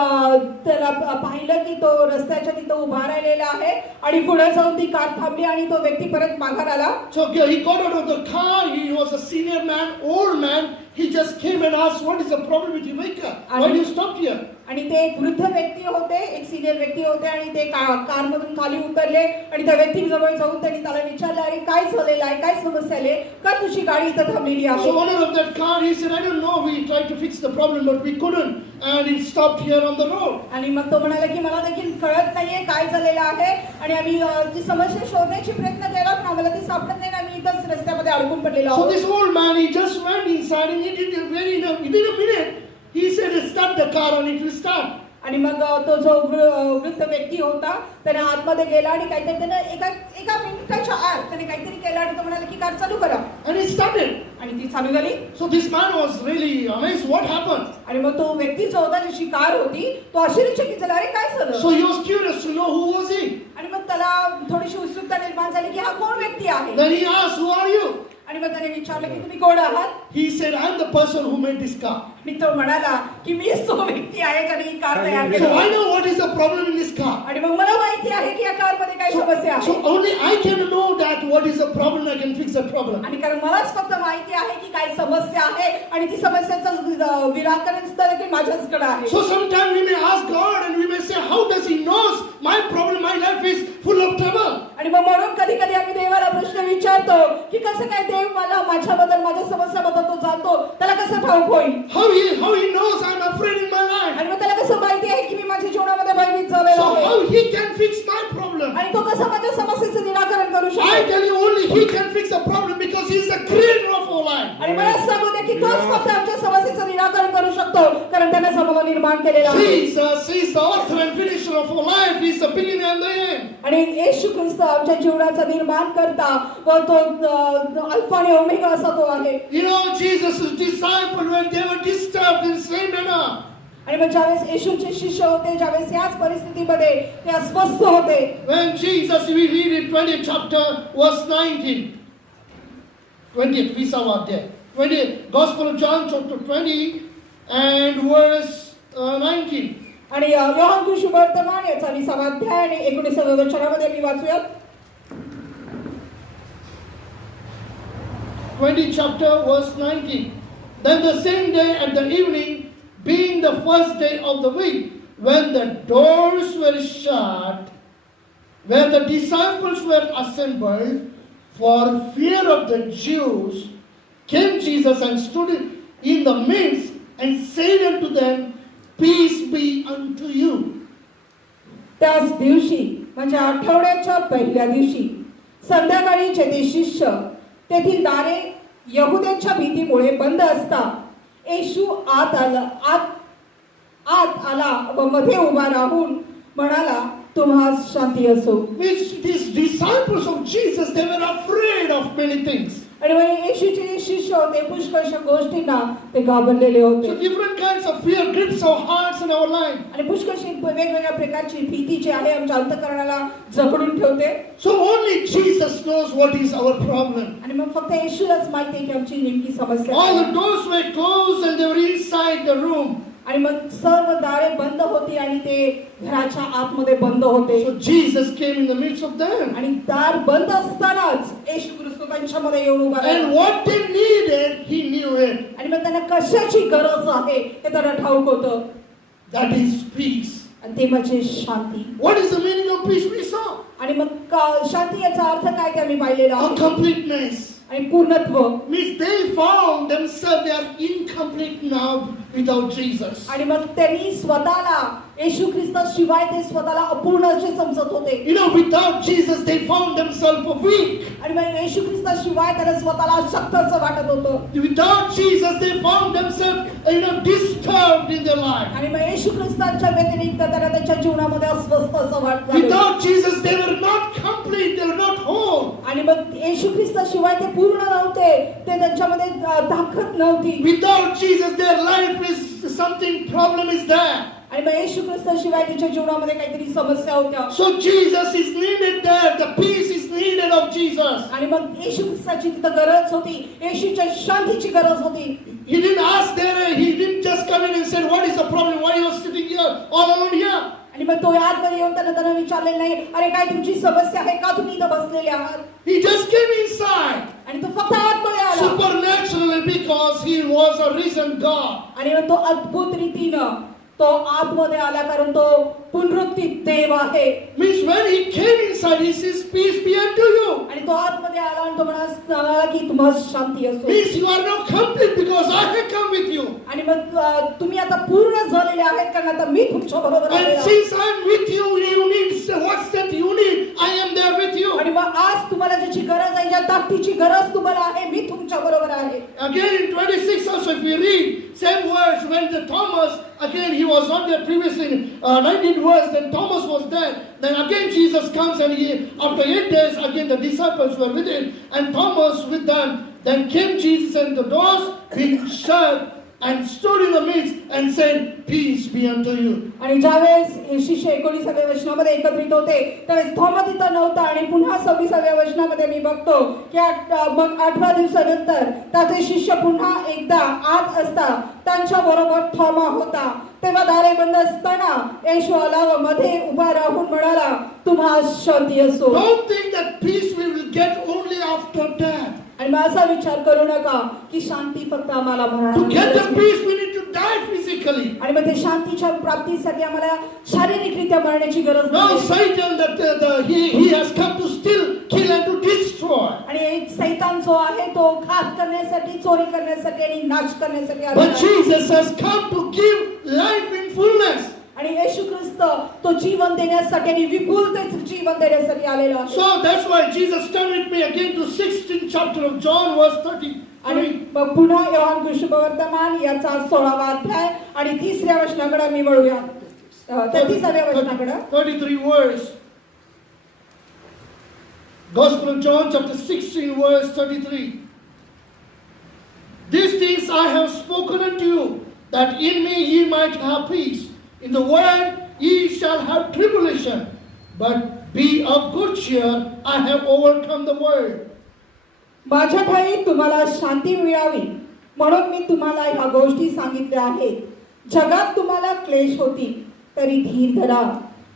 त्याला पाहिलं की तो रस्त्याच्या तिथं उभा राहिलेला आहे आणि पुढे जाऊन ती कार थांबली आणि तो व्यक्ती परत माघार आला. So he got out of the car. He was a senior man, old man. He just came and asked, "What is the problem with your vehicle? Why do you stop here?" आणि ते एक वृद्ध व्यक्ती होते, एक senior व्यक्ती होते आणि ते कारमधून खाली उतरले आणि त्या व्यक्तीजवळ जाऊन त्यांनी त्याला विचारलं, अरे काय झालेलं आहे, काय समस्या आहे, का तुझी गाडी इथं थांबलेली आहे? So owner of that car, he said, "I don't know. We tried to fix the problem, but we couldn't, and it stopped here on the road." आणि मग तो म्हणाला की मला देखील कळत नाहीये काय झालेलं आहे आणि आम्ही ती समस्या शोधण्याची प्रयत्न केला पण आम्हाला ती सापडत नाही, आम्ही इथंच रस्त्यामध्ये अडकून पडलेलो So आहोत. this old man, he just went inside and within a minute, he said, "Start the car and it will start." आणि मग तो जो वृद्ध व्यक्ती होता त्याने आतमध्ये गेला आणि काहीतरी त्याने एका मिनिटाच्या आत त्याने काहीतरी केलं आणि तो म्हणाला की कार चालू करा And it started. आणि ती चालू झाली. So this man was really amazed. What happened? आणि मग तो व्यक्ती जो होता ज्याची कार होती तो आश्चर्यचकित झाला, अरे काय झालं? So he was curious to know who was he. आणि मग त्याला थोडीशी उत्सुकता निर्माण झाली की हा कोण व्यक्ती आहे. Then he asked, "Who are you?" आणि मग त्याने विचारलं की तुम्ही कोण आहात. He said, "I'm the person who made this car. आणि तो म्हणाला की मी तो व्यक्ती आहे ज्याने ही कार तयार So केली. I know what is the problem in this car. आणि मग मला माहिती आहे की या कारमध्ये काय समस्या So आहे. only I can know that what is the problem. I can fix the problem." आणि कारण मलाच फक्त माहिती आहे की काय समस्या आहे आणि ती समस्याचं निराकरण सुद्धा देखील माझ्याचकडे आहे. So sometimes we may ask God and we may say, "How does He knows my problem? My life is full of trouble." आणि मग म्हणून कधी कधी आम्ही देवाला प्रश्न विचारतो की कसं काय देव मला माझ्याबद्दल माझ्या समस्याबद्दल तो जाणतो, त्याला कसं ठाऊक होईल. How he knows I'm afraid in my life. आणि मग त्याला कसं माहिती आहे की मी माझ्या जीवनामध्ये भयभीत झालेलो So आहे. how He can fix my problem? आणि तो कसं माझ्या समस्येचं निराकरण करू I शकतो. tell you, only He can fix the problem because He is the creator of our life. आणि मला सांगू दे की तोच फक्त आमच्या समस्येचं निराकरण करू शकतो कारण त्याने समोर निर्माण केलेलं आहे. Jesus is the author and finisher of our life. He is the beginning and the end. आणि येशू ख्रिस्त आमच्या जीवनाचा निर्माण करता व तो अल्फा आणि ओमेगा असा तो आहे. You know, Jesus' disciples, when they were disturbed in same manner, आणि मग ज्यावेळेस येशूचे शिष्य होते, ज्यावेळेस याच परिस्थितीमध्ये ते अस्वस्थ होते, when Jesus, we read in 20th chapter, verse 19. 20th, we saw out there. 20th, Gospel of John, chapter 20, and verse 19. आणि योहान सुवर्तमान याचा 20वा अध्याय आणि 19व्या वचनामध्ये मी वाचूयात. 20th chapter, verse 19. Then the same day at the evening, being the first day of the week, when the doors were shut, where the disciples were assembled, for fear of the Jews, came Jesus and stood in the midst and said unto them, "Peace be unto you." त्याच दिवशी म्हणजे आठवड्याच्या पहिल्या दिवशी संध्याकाळीचे ते शिष्य तेथील दारे यहुद्यांच्या भीतीमुळे बंद असता येशू आत आला व मध्ये उभा राहून म्हणाला, "तुम्हास शांती असो." Which these disciples of Jesus, they were afraid of many things. आणि मग येशूचे जे शिष्य होते पुष्कळशा गोष्टींना ते घाबरलेले So होते. different kinds of fear grips our hearts and our life. आणि पुष्कळशी वेगवेगळ्या प्रकारची भीती जी आहे आमच्या अंतःकरणाला जखडून ठेवते. So only Jesus knows what is our problem. आणि मग फक्त येशूलाच माहिती आहे की आमची नेमकी समस्या All काय. the doors were closed and they were inside the room. आणि मग सर्व दारे बंद होती आणि ते घराच्या आतमध्ये बंद होते. So Jesus came in the midst of them. आणि दार बंद असतानाच येशू ख्रिस्त त्यांच्यामध्ये येऊन उभा And राहिला. what they needed, He knew it. आणि मग त्यांना कशाची गरज आहे हे त्यांना ठाऊक होतं. That is peace. आणि ते म्हणजे शांती. What is the meaning of peace? We saw. आणि मग शांती याचा अर्थ काय ते आम्ही पाहिलेला A आहे. completeness. आणि पूर्णत्व. Means they found themselves they are incomplete now without Jesus. आणि मग त्यांनी स्वतःला येशू ख्रिस्ताशिवाय ते स्वतःला अपूर्ण असे समजत होते. You know, without Jesus they found themselves weak. आणि मग येशू ख्रिस्ताशिवाय त्यांना स्वतःला अशक्त असं वाटत होतं. Without Jesus they found themselves, disturbed in their life. आणि मग येशू ख्रिस्ताच्या व्यतिरिक्त त्यांना त्यांच्या जीवनामध्ये अस्वस्थ असं वाटलं. Without Jesus they were not complete, they were not whole. आणि मग येशू ख्रिस्ताशिवाय ते पूर्ण नव्हते, ते त्यांच्यामध्ये ताकद नव्हती. Without Jesus their life is something, problem is there. आणि मग येशू ख्रिस्ताशिवाय त्यांच्या जीवनामध्ये काहीतरी समस्या होत्या. So Jesus is needed there, the peace is needed of Jesus. आणि मग येशू ख्रिस्ताची तिथं गरज होती, येशूच्या शांतीची गरज होती. He didn't ask there, he didn't just come in and said, "What is the problem? Why you are sitting here all alone here?" आणि मग तो आतमध्ये येऊन त्यांना विचारलेलं नाही, "अरे काय तुमची समस्या आहे का तुम्ही इथं बसलेले आहात?" He just came inside आणि तो फक्त आतमध्ये आला. supernaturally because he was a risen God. आणि मग तो अद्भुत रीतीनं तो आतमध्ये आला कारण तो पुनरुत्थित देव आहे. Means when he came inside, he says, "Peace be unto you." आणि तो आतमध्ये आला आणि तो म्हणाला की तुम्हाला शांती असो. Means you are now complete because I have come with you. आणि मग तुम्ही आता पूर्ण झालेले आहेत कारण आता मी तुमच्या बरोबर आहे. And since I am with you, you need what's that you need? I am there with you. आणि मग आज तुम्हाला ज्याची गरज आहे, ज्या ताकदीची गरज तुम्हाला आहे, मी तुमच्या बरोबर आहे. Again in 26 also if we read same words when the Thomas, again he was not there previously in 19th verse, then Thomas was there. Then again Jesus comes and he, after 8 days again the disciples were with him and Thomas with them. Then came Jesus and the doors being shut and stood in the midst and said, Peace be unto you. आणि ज्यावेळेस शिष्य 19व्या वचनामध्ये एकत्रित होते त्यावेळेस थोमा तिथं नव्हता आणि पुन्हा 26व्या वचनामध्ये मी बघतो की मग 8व्या दिवसानंतर त्याचे शिष्य पुन्हा एकदा आत असता त्यांच्या बरोबर थोमा होता. तेव्हा दारे बंद असताना येशू आला व मध्ये उभा राहून म्हणाला, तुम्हास शांती असो. Don't think that peace we will get only after death. आणि मग असा विचार करू नका की शांती फक्त आम्हाला To get the मरणानंतर peace, we need to die physically. आणि मग ते शांतीच्या प्राप्तीसाठी आम्हाला शारीरिकरित्या मरण्याची गरज No, नाही. Satan, he has come to steal, kill, and to destroy. आणि एक सैतान जो आहे तो घात करण्यासाठी, चोरी करण्यासाठी आणि नाश करण्यासाठी आलेला But आहे. Jesus has come to give life in fullness. आणि येशू ख्रिस्त तो जीवन देण्यासाठी आणि विपुलतेचे जीवन देण्यासाठी आलेला आहे. So that's why Jesus turned with me again to 16th chapter of John, verse 30. आणि मग पुन्हा योहान शुभवर्तमान याचा 16वा अध्याय आणि 3ऱ्या वचनाकडे मी वळूया. 33व्या वचनाकडे. 33 verse. Gospel of John, chapter 16, verse 33. These things I have spoken unto you, that in me ye might have peace. In the world ye shall have tribulation, but be of good cheer, I have overcome the world. माझ्या ठाई तुम्हाला शांती मिळावी म्हणून मी तुम्हाला ह्या गोष्टी सांगितल्या आहेत. जगात तुम्हाला क्लेश होती तरी धीर धरा,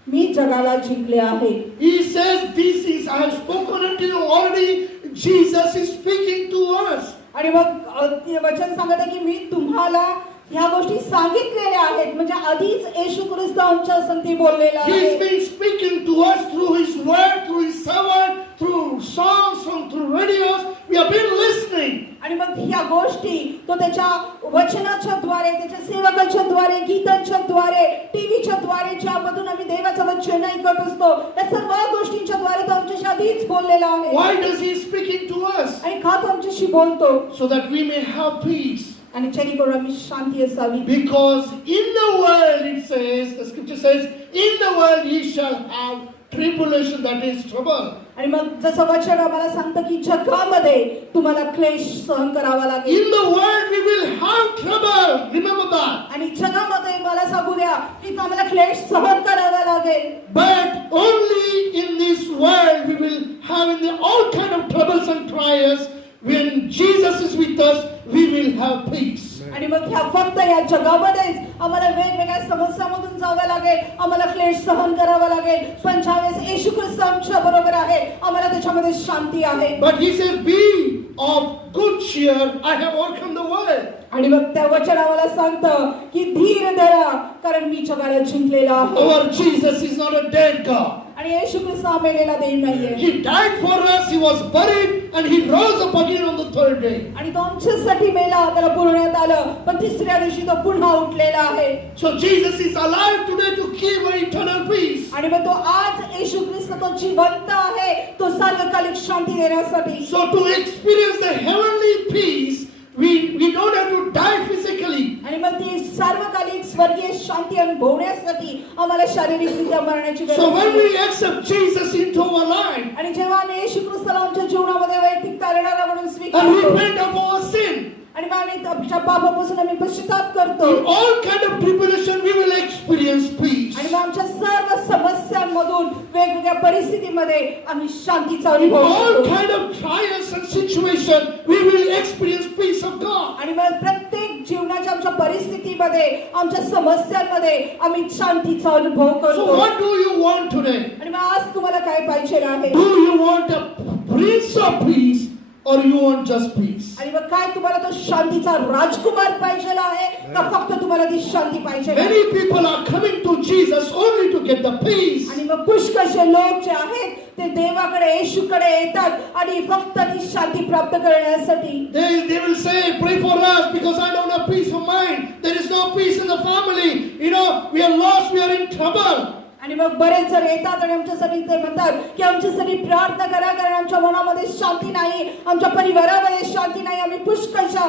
मी जगाला जिंकले आहे. He says, these things I have spoken unto you. Already Jesus is speaking to us. आणि मग वचन सांगत आहे की मी तुम्हाला ह्या गोष्टी सांगितलेल्या आहेत. म्हणजे आधीच येशू ख्रिस्त आमच्या संगती बोललेला He's आहे. been speaking to us through His word, through His servant, through songs, through radios. We have been listening. आणि मग ह्या गोष्टी तो त्याच्या वचनाच्या द्वारे, त्याच्या सेवकाच्या द्वारे, गीतांच्या द्वारे, टीव्हीच्या द्वारे, ज्यामधून आम्ही देवाचं वचन ऐकत असतो, या सर्व गोष्टींच्या द्वारे तो आमच्याशी आधीच बोललेला आहे. Why does He speaking to us? आणि का तो आमच्याशी बोलतो? So that we may have peace. आणि जेणेकरून आम्ही शांती असावी. Because in the world, it says, the scripture says, in the world ye shall have tribulation, that is trouble. आणि मग जसं वचन आम्हाला सांगतं की जगामध्ये तुम्हाला क्लेश सहन करावा लागेल. In the world we will have trouble. Remember that. आणि जगामध्ये मला सांगू द्या की आम्हाला क्लेश सहन करावा लागेल. But only in this world we will have in the all kind of troubles and trials. When Jesus is with us, we will have peace. आणि मग ह्या फक्त या जगामध्येच आम्हाला वेगवेगळ्या समस्यांमधून जावं लागेल, आम्हाला क्लेश सहन करावा लागेल. पण ज्यावेळेस येशू ख्रिस्त आमच्या बरोबर आहे आम्हाला त्याच्यामध्ये शांती आहे. But He said, be of good cheer, I have overcome the world. आणि मग त्या वचन आम्हाला सांगतं की धीर धरा कारण मी जगाला जिंकलेला आहे. Our Jesus is not a dead God. आणि येशू ख्रिस्त हा मेलेला देव नाहीये. He died for us, He was buried, and He rose up again on the third day. आणि तो आमच्यासाठी मेला, त्याला पुरवण्यात आलं, पण 3ऱ्या दिवशी तो पुन्हा उठलेला आहे. So Jesus is alive today to give an eternal peace. आणि मग तो आज येशू ख्रिस्त तो जिवंत आहे, तो सार्वकालिक शांती देण्यासाठी. So to experience the heavenly peace, we don't have to die physically. आणि मग ती सार्वकालिक स्वर्गीय शांती अनुभवण्यासाठी आम्हाला शारीरिकरित्या मरण्याची गरज So when नाही. we accept Jesus into our life आणि जेव्हा आम्ही येशू ख्रिस्ताला आमच्या जीवनामध्ये वैयक्तिक तारणहारा म्हणून and स्वीकारतो repent of our sin, आणि मग आम्ही आमच्या पापापासून आम्ही पश्चाताप करतो in all kind of tribulation we will experience peace. आणि मग आमच्या सर्व समस्यांमधून वेगवेगळ्या परिस्थितीमध्ये आम्ही शांतीचा In अनुभव all करतो. kind of trials and situation we will experience peace of God. आणि मग प्रत्येक जीवनाच्या आमच्या परिस्थितीमध्ये, आमच्या समस्यांमध्ये आम्ही शांतीचा अनुभव So करतो. what do you want today? आणि मग आज तुम्हाला काय पाहिजे आहे? Do you want a prince of peace or you want just peace? आणि मग काय तुम्हाला तो शांतीचा राजकुमार पाहिजे आहे का फक्त तुम्हाला ती शांती पाहिजे आहे? Many people are coming to Jesus only to get the peace. आणि मग पुष्कळसे लोक जे आहेत ते देवाकडे, येशूकडे येतात आणि फक्त ती शांती प्राप्त करण्यासाठी. They will say, pray for us because I don't have peace of mind. There is no peace in the family. You know, we are lost, we are in trouble. आणि मग बरेच जण येतात आणि आमच्यासाठी ते म्हणतात की आमच्यासाठी प्रार्थना करा कारण आमच्या मनामध्ये शांती नाही, आमच्या परिवारामध्ये शांती नाही, आम्ही पुष्कळशा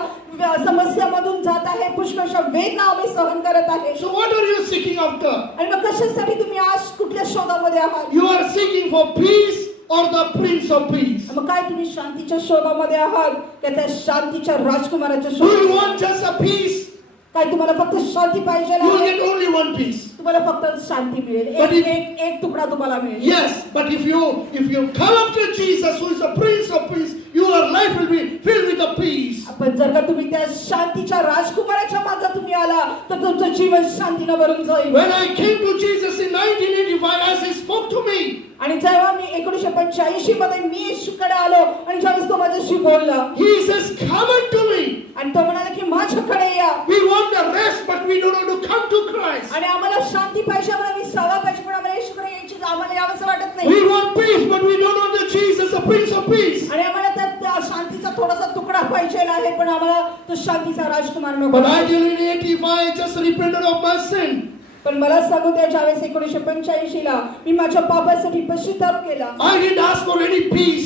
समस्यामधून जात आहे, पुष्कळशा वेदना आम्ही सहन करत आहे. So what are you seeking after? आणि मग कशासाठी तुम्ही आज कुठल्या शोधामध्ये आहात? You are seeking for peace or the prince of peace? मग काय तुम्ही शांतीच्या शोधामध्ये आहात का त्या शांतीच्या राजकुमाराच्या Do you शोधामध्ये? want just a peace काय तुम्हाला फक्त शांती पाहिजे You will आहे? get only one piece. तुम्हाला फक्त शांती मिळेल, But एक एक एक तुकडा तुम्हाला मिळेल. Yes, but if you come after Jesus, who is the Prince of Peace, your life will be filled with the peace. पण जर का तुम्ही त्या शांतीच्या राजकुमाराच्या मागे तुम्ही आला तर तुमचं जीवन शांतीनं भरून जाईल. When I came to Jesus in 1985, as He spoke to me, आणि जेव्हा मी 1985 मध्ये मी येशूकडे आलो आणि ज्यावेळेस तो माझ्याशी बोलला He says, "Come unto me." आणि तो म्हणाला की माझ्याकडे या. We want the rest, but we don't want to come to Christ. आणि आम्हाला शांती पाहिजे, आम्हाला विसावा पाहिजे, पण आम्हाला येशूकडे यायची आम्हाला यावंसं वाटत We नाही. want peace, but we don't want the Jesus, the Prince of Peace. आणि आम्हाला त्या शांतीचा थोडासा तुकडा पाहिजे आहे, पण आम्हाला तो शांतीचा राजकुमार नको. But I till in 85, I just repented of my sin. पण मला सांगू द्या, ज्यावेळेस 1985 ला मी माझ्या पापासाठी पश्चाताप केला I didn't ask for any peace,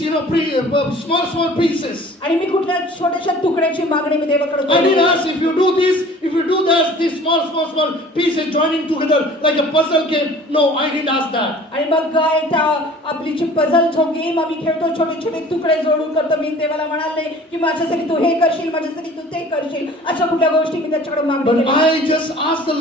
small pieces. आणि मी कुठल्या छोट्याशा तुकड्याची मागणी मी देवाकडे I didn't केली. ask if you do this, if you do that, these small pieces joining together like a puzzle game. No, I didn't ask that. आणि मग काय त्या आपली जी पझल जो गेम आम्ही खेळतो, छोटे छोटे तुकडे जोडून करतो, मी देवाला म्हणाले की माझ्यासाठी तू हे करशील, माझ्यासाठी तू ते करशील, अशा कुठल्या गोष्टी मी त्याच्याकडे मागणी But केली. I just asked the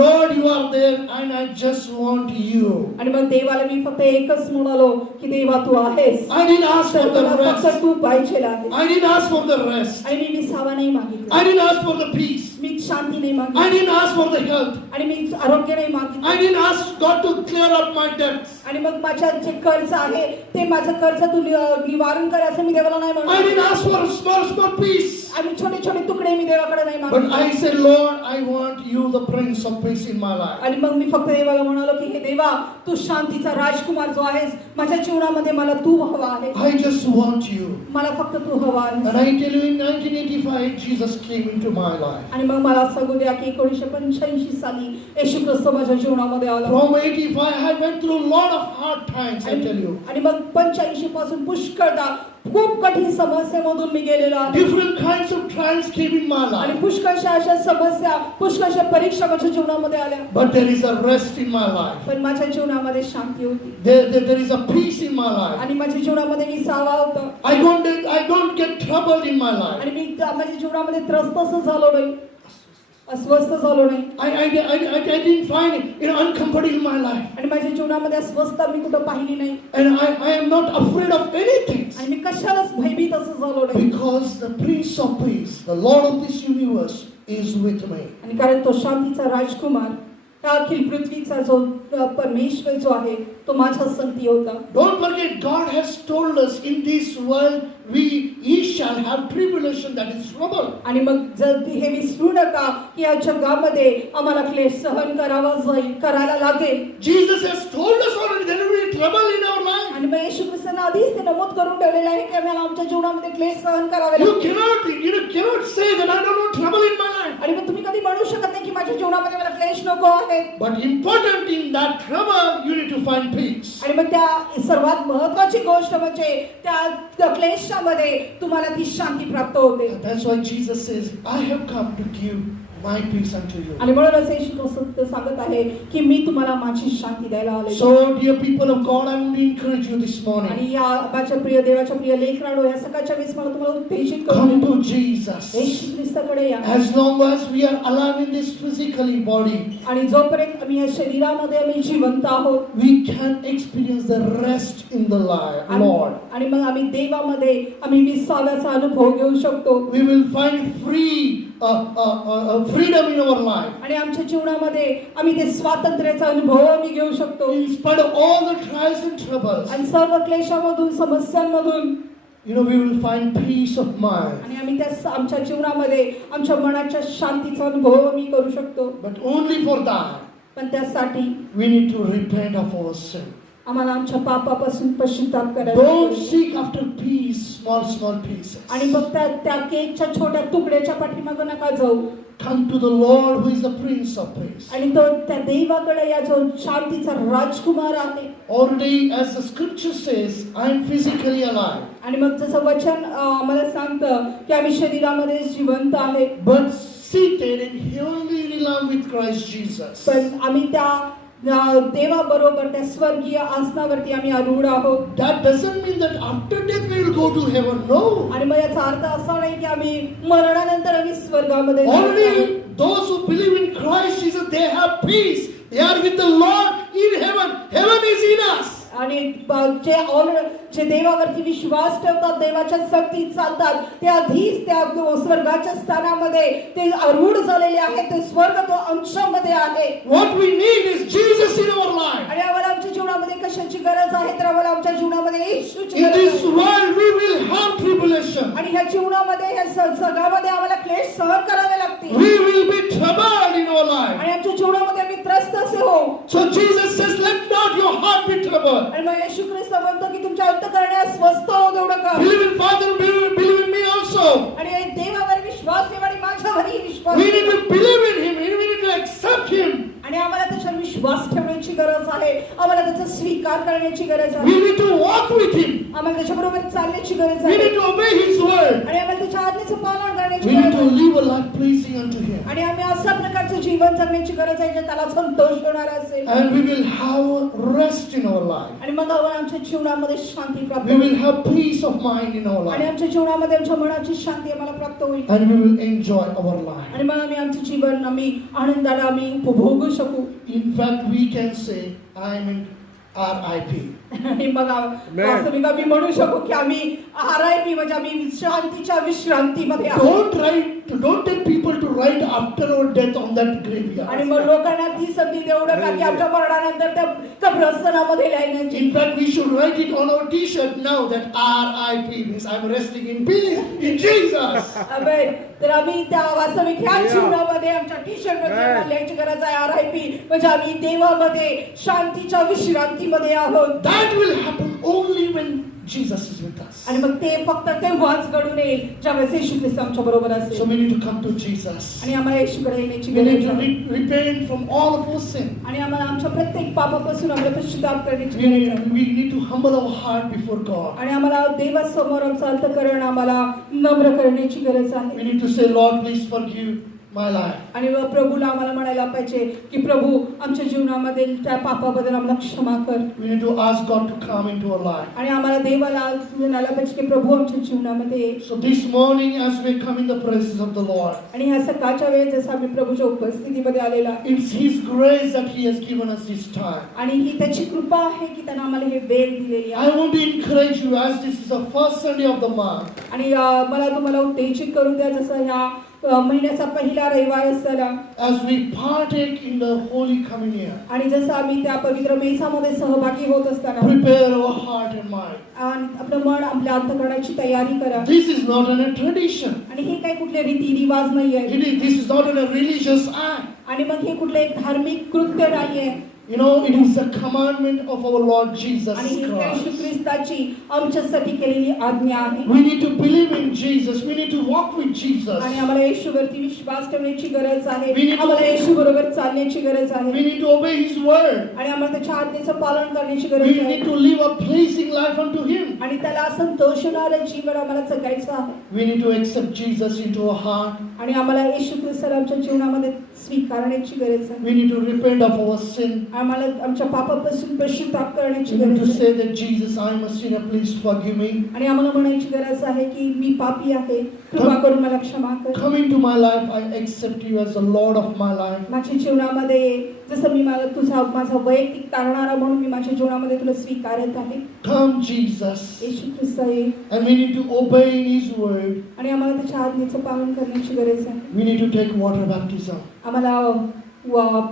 Lord, you are there, and I just want you. आणि मग देवाला मी फक्त एकच म्हणालो की देवा तू आहेस, I didn't ask for तर the मला फक्त rest. तू पाहिजे आहे. I didn't ask for the rest. आणि मी विसावा नाही मागितला, I didn't ask for the peace. मी शांती नाही I मागितली, didn't ask for the health. आणि मी आरोग्य नाही I मागितलं. didn't ask God to clear up my debts. आणि मग माझ्या जे कर्ज आहे ते माझं कर्ज तू निवारण कर असं मी देवाला नाही I म्हणतो. didn't ask for a small piece. आम्ही छोटे छोटे तुकडे मी देवाकडे नाही But मागितले. I said, Lord, I want you, the Prince of Peace in my life. आणि मग मी फक्त देवाला म्हणालो की हे देवा, तू शांतीचा राजकुमार जो आहेस माझ्या जीवनामध्ये, मला तू हवा आहे, I just want you. मला फक्त तू हवा And आहेस. I tell you, in 1985, Jesus came into my life. आणि मग मला सांगू द्या की 1985 साली येशू ख्रिस्त माझ्या जीवनामध्ये आला. From 85, I went through a lot of hard times, I tell you. आणि मग 85 पासून पुष्कळदा खूप कठीण समस्येमधून मी गेलेलो आहे. Different kinds of trials came in my आणि life. पुष्कळशा अशा समस्या, पुष्कळशा परीक्षा माझ्या जीवनामध्ये आल्या, But there is a rest in my life. पण माझ्या जीवनामध्ये शांती होती There is a peace in my life. आणि माझ्या जीवनामध्ये विसावा होता. I don't get troubled in my life. आणि मी माझ्या जीवनामध्ये त्रस्त असं झालो नाही, अस्वस्थ झालो नाही. I didn't find uncomfort in my life. आणि माझ्या जीवनामध्ये अस्वस्थता मी कुठं पाहिली नाही. And I am not afraid of anything. आणि मी कशालाच भयभीत असं झालो नाही. Because the Prince of Peace, the Lord of this universe, is with me. आणि कारण तो शांतीचा राजकुमार, त्या अखिल पृथ्वीचा जो परमेश्वर जो आहे तो माझ्या संगती होता. Don't forget, God has told us in this world ye shall have tribulation, that is trouble. आणि मग जर हे विसरू नका की या जगामध्ये आम्हाला क्लेश सहन करायला लागेल. Jesus has told us already there will be trouble in our life. आणि मग येशू ख्रिस्ताने आधीच ते नमूद करून ठेवलेलं आहे की आम्हाला आमच्या जीवनामध्ये क्लेश सहन करावे You लागतील. cannot say that I don't want trouble in my life. आणि मग तुम्ही कधी म्हणू शकत नाही की माझ्या जीवनामध्ये मला क्लेश नको आहे. But important in that trouble, you need to find peace. आणि मग त्या सर्वात महत्त्वाची गोष्ट म्हणजे त्या क्लेशामध्ये तुम्हाला ती शांती प्राप्त होते. That's why Jesus says, I have come to give my peace unto you. आणि म्हणूनच येशू ख्रिस्त सांगत आहे की मी तुम्हाला माझी शांती द्यायला आले. So, dear people of God, I want to encourage you this morning. आणि या माझ्या प्रिय देवाच्या प्रिय लेकरांनो, या सकाळच्या वेळेस मला तुम्हाला उत्तेजित Come करून to Jesus. येशू ख्रिस्ताकडे या. As long as we are alive in this physically body, आणि जोपर्यंत आम्ही या शरीरामध्ये आम्ही जिवंत आहोत, we can experience the rest in the Lord. आणि मग आम्ही देवामध्ये आम्ही विसाव्याचा अनुभव घेऊ शकतो. We will find freedom in our life. आणि आमच्या जीवनामध्ये आम्ही ते स्वातंत्र्याचा अनुभव आम्ही घेऊ शकतो. In spite of all the trials and troubles, आणि सर्व क्लेशामधून, समस्यांमधून we will find peace of mind. आणि आम्ही त्या आमच्या जीवनामध्ये आमच्या मनाच्या शांतीचा अनुभव आम्ही करू शकतो. But only for that, पण त्यासाठी we need to repent of our sin. आम्हाला आमच्या पापापासून पश्चाताप करायचा Don't आहे. seek after peace, small pieces. आणि फक्त त्या केकच्या छोट्या तुकड्याच्या पाठीमागे नका जाऊ. Come to the Lord who is the Prince of Peace. आणि तो त्या देवाकडे या जो शांतीचा राजकुमार आहे. Already, as the scripture says, I am physically alive. आणि मग जसं वचन आम्हाला सांगतं की आम्ही शरीरामध्ये जिवंत आहे, But seated in heavenly realm with Christ Jesus. पण आम्ही त्या देवाबरोबर त्या स्वर्गीय आसनावरती आम्ही आरूढ आहोत. That doesn't mean that after death we will go to heaven. No. आणि मग याचा अर्थ असा नाही की आम्ही मरणानंतर आम्ही स्वर्गामध्ये जाणार Already आहोत. those who believe in Christ Jesus, they have peace. They are with the Lord in heaven. Heaven is in us. आणि जे देवावरती विश्वास ठेवतात, देवाच्या सक्तीत चालतात, ते आधीच त्या स्वर्गाच्या स्थानामध्ये ते आरूढ झालेले आहेत. ते स्वर्ग तो अंशामध्ये आहे. What we need is Jesus in our life. आणि आम्हाला आमच्या जीवनामध्ये कशाची गरज आहे, तर आम्हाला आमच्या जीवनामध्ये येशूची In गरज this आहे. world we will have tribulation. आणि ह्या जीवनामध्ये ह्या जगामध्ये आम्हाला क्लेश सहन करावे लागतील. We will be troubled in our life. आणि आमच्या जीवनामध्ये आम्ही त्रस्त असे हो. So Jesus says, let not your heart be troubled. आणि मग येशू ख्रिस्त म्हणतो की तुमच्या अंतःकरणास स्वस्थ होऊ देऊ नका. Believe in Father, believe in me also. आणि देवावर विश्वास ठेवा आणि माझ्यावरही विश्वास We need ठेवा. to believe in Him. We need to accept Him. आणि आम्हाला त्याच्यावर विश्वास ठेवण्याची गरज आहे. आम्हाला त्याचा स्वीकार करण्याची गरज We आहे. need to walk with Him. आम्हाला त्याच्याबरोबर चालण्याची गरज We आहे. need to obey His word. आणि आम्हाला त्याच्या आज्ञेचं पालन करण्याची We need गरज to आहे. live a life pleasing unto Him. आणि आम्ही अशा प्रकारचं जीवन जगण्याची गरज आहे जे त्याला संतोष होणार असेल. And we will have rest in our life. आणि मग आम्हाला आमच्या जीवनामध्ये शांती प्राप्त We होईल. will have peace of mind in our आणि life. आमच्या जीवनामध्ये आमच्या मनाची शांती आम्हाला प्राप्त होईल. And we will enjoy our life. आणि मग आम्ही आमचं जीवन आम्ही आनंदाला आम्ही उपभोगू शकू. In fact, we can say, I am in RIP. आणि मग वास्तविक आम्ही म्हणू शकू की आम्ही RIP म्हणजे आम्ही शांतीच्या विश्रांतीमध्ये आहोत. Don't take people to write after our death on that graveyard. आणि मग लोकांना ती संधी देऊ नका की आमच्या मरणानंतर त्या कब्रस्थानामध्ये लिहायची. In fact, we should write it on our T-shirt now that RIP means I'm resting in peace in Jesus. आमेन. तर आम्ही त्या वास्तविक ह्या जीवनामध्ये आमच्या टी-शर्ट मध्ये लिहायची गरज आहे RIP म्हणजे आम्ही देवामध्ये शांतीच्या विश्रांतीमध्ये आहोत. That will happen only when Jesus is with us. आणि मग ते फक्त तेव्हाच घडून येईल ज्यावेळेस येशू ख्रिस्त आमच्या बरोबर So असेल. we need to come to Jesus. आणि आम्हाला येशूकडे येण्याची We need गरज to आहे. repent from all of our sin. आणि आम्हाला आमच्या प्रत्येक पापापासून आम्हाला पश्चाताप करण्याची गरज आहे. We need to humble our heart before God. आणि आम्हाला देवासमोर आमचं अंतःकरण आम्हाला नम्र करण्याची गरज आहे. We need to say, Lord, please forgive my life. आणि प्रभूला आम्हाला म्हणायला पाहिजे की प्रभू आमच्या जीवनामधील त्या पापाबद्दल आम्हाला क्षमा कर. We need to ask God to come into our life. आणि आम्हाला देवाला म्हणायला पाहिजे की प्रभू आमच्या जीवनामध्ये ये. So this morning, as we come in the presence of the Lord, आणि ह्या सकाळच्या वेळेस जसं आम्ही प्रभूच्या उपस्थितीमध्ये आलेला आहे. it's His grace that He has given us this time. आणि ही त्याची कृपा आहे की त्यानं आम्हाला हे वेळ दिलेली आहे. I want to encourage you as this is the first Sunday of the month. आणि मला तुम्हाला उत्तेजित करून द्या जसं ह्या महिन्याचा पहिला रविवार असताना As we partake in the Holy Communion, आणि जसं आम्ही त्या पवित्र मेसामध्ये सहभागी होत असताना prepare our heart and mind. आणि आपलं मन आपल्या अंतःकरणाची तयारी करा. This is not a tradition. आणि हे काही कुठले रीतिरिवाज नाहीये. This is not a religious act. आणि मग हे कुठले एक धार्मिक कृत्य नाहीये. You know, it is the commandment of our Lord Jesus आणि ही येशू Christ. ख्रिस्ताची आमच्यासाठी केलेली आज्ञा आहे. We need to believe in Jesus. We need to walk with Jesus. आणि आम्हाला येशूवरती विश्वास ठेवण्याची गरज आहे. We need to- आम्हाला येशू बरोबर चालण्याची गरज We आहे. need to obey His word. आणि आम्हाला त्याच्या आज्ञेचं पालन करण्याची We गरज आहे. need to live a pleasing life unto Him. आणि त्याला संतोषणारं जीवन आम्हाला जगायचं आहे. We need to accept Jesus into our heart. आणि आम्हाला येशू ख्रिस्ताला आमच्या जीवनामध्ये स्वीकारण्याची गरज आहे. We need to repent of our sin. आम्हाला आमच्या पापापासून पश्चाताप करण्याची We need to गरज आहे. say that Jesus, I am a sinner, please forgive me. आणि आम्हाला म्हणायची गरज आहे की मी पापी आहे, कृपा करून मला क्षमा कर. Come into my life. I accept you as the Lord of my life. माझ्या जीवनामध्ये जसं मी मला तुझा माझा वैयक्तिक तारणारा म्हणून मी माझ्या जीवनामध्ये तुला स्वीकारत आहे. Come, Jesus. येशू ख्रिस्त ये. And we need to obey in His word. आणि आम्हाला त्याच्या आज्ञेचं पालन करण्याची गरज आहे. We need to take water baptism. आम्हाला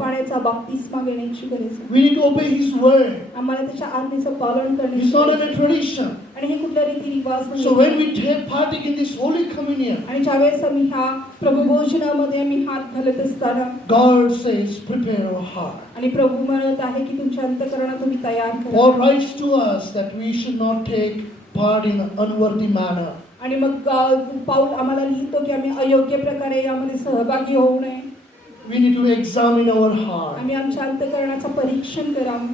पाण्याचा बाप्तिस्मा घेण्याची गरज आहे. We need to obey His word. आम्हाला त्याच्या आज्ञेचं पालन It's करण्याची not गरज a आहे. tradition. आणि हे कुठल्या रीतिरिवाज नाही. So when we partake in this Holy Communion, आणि ज्यावेळेस आम्ही ह्या प्रभू भोजनामध्ये आम्ही हात घालत असताना God says, prepare our heart. आणि प्रभू म्हणत आहे की तुमच्या अंतःकरणात तुम्ही तयार करा. Paul writes to us that we should not take part in an unworthy manner. आणि मग पाऊल आम्हाला लिहितो की आम्ही अयोग्य प्रकारे यामध्ये सहभागी होऊ नये. We need to examine our heart. आम्ही आमच्या अंतःकरणाचं परीक्षण करावं.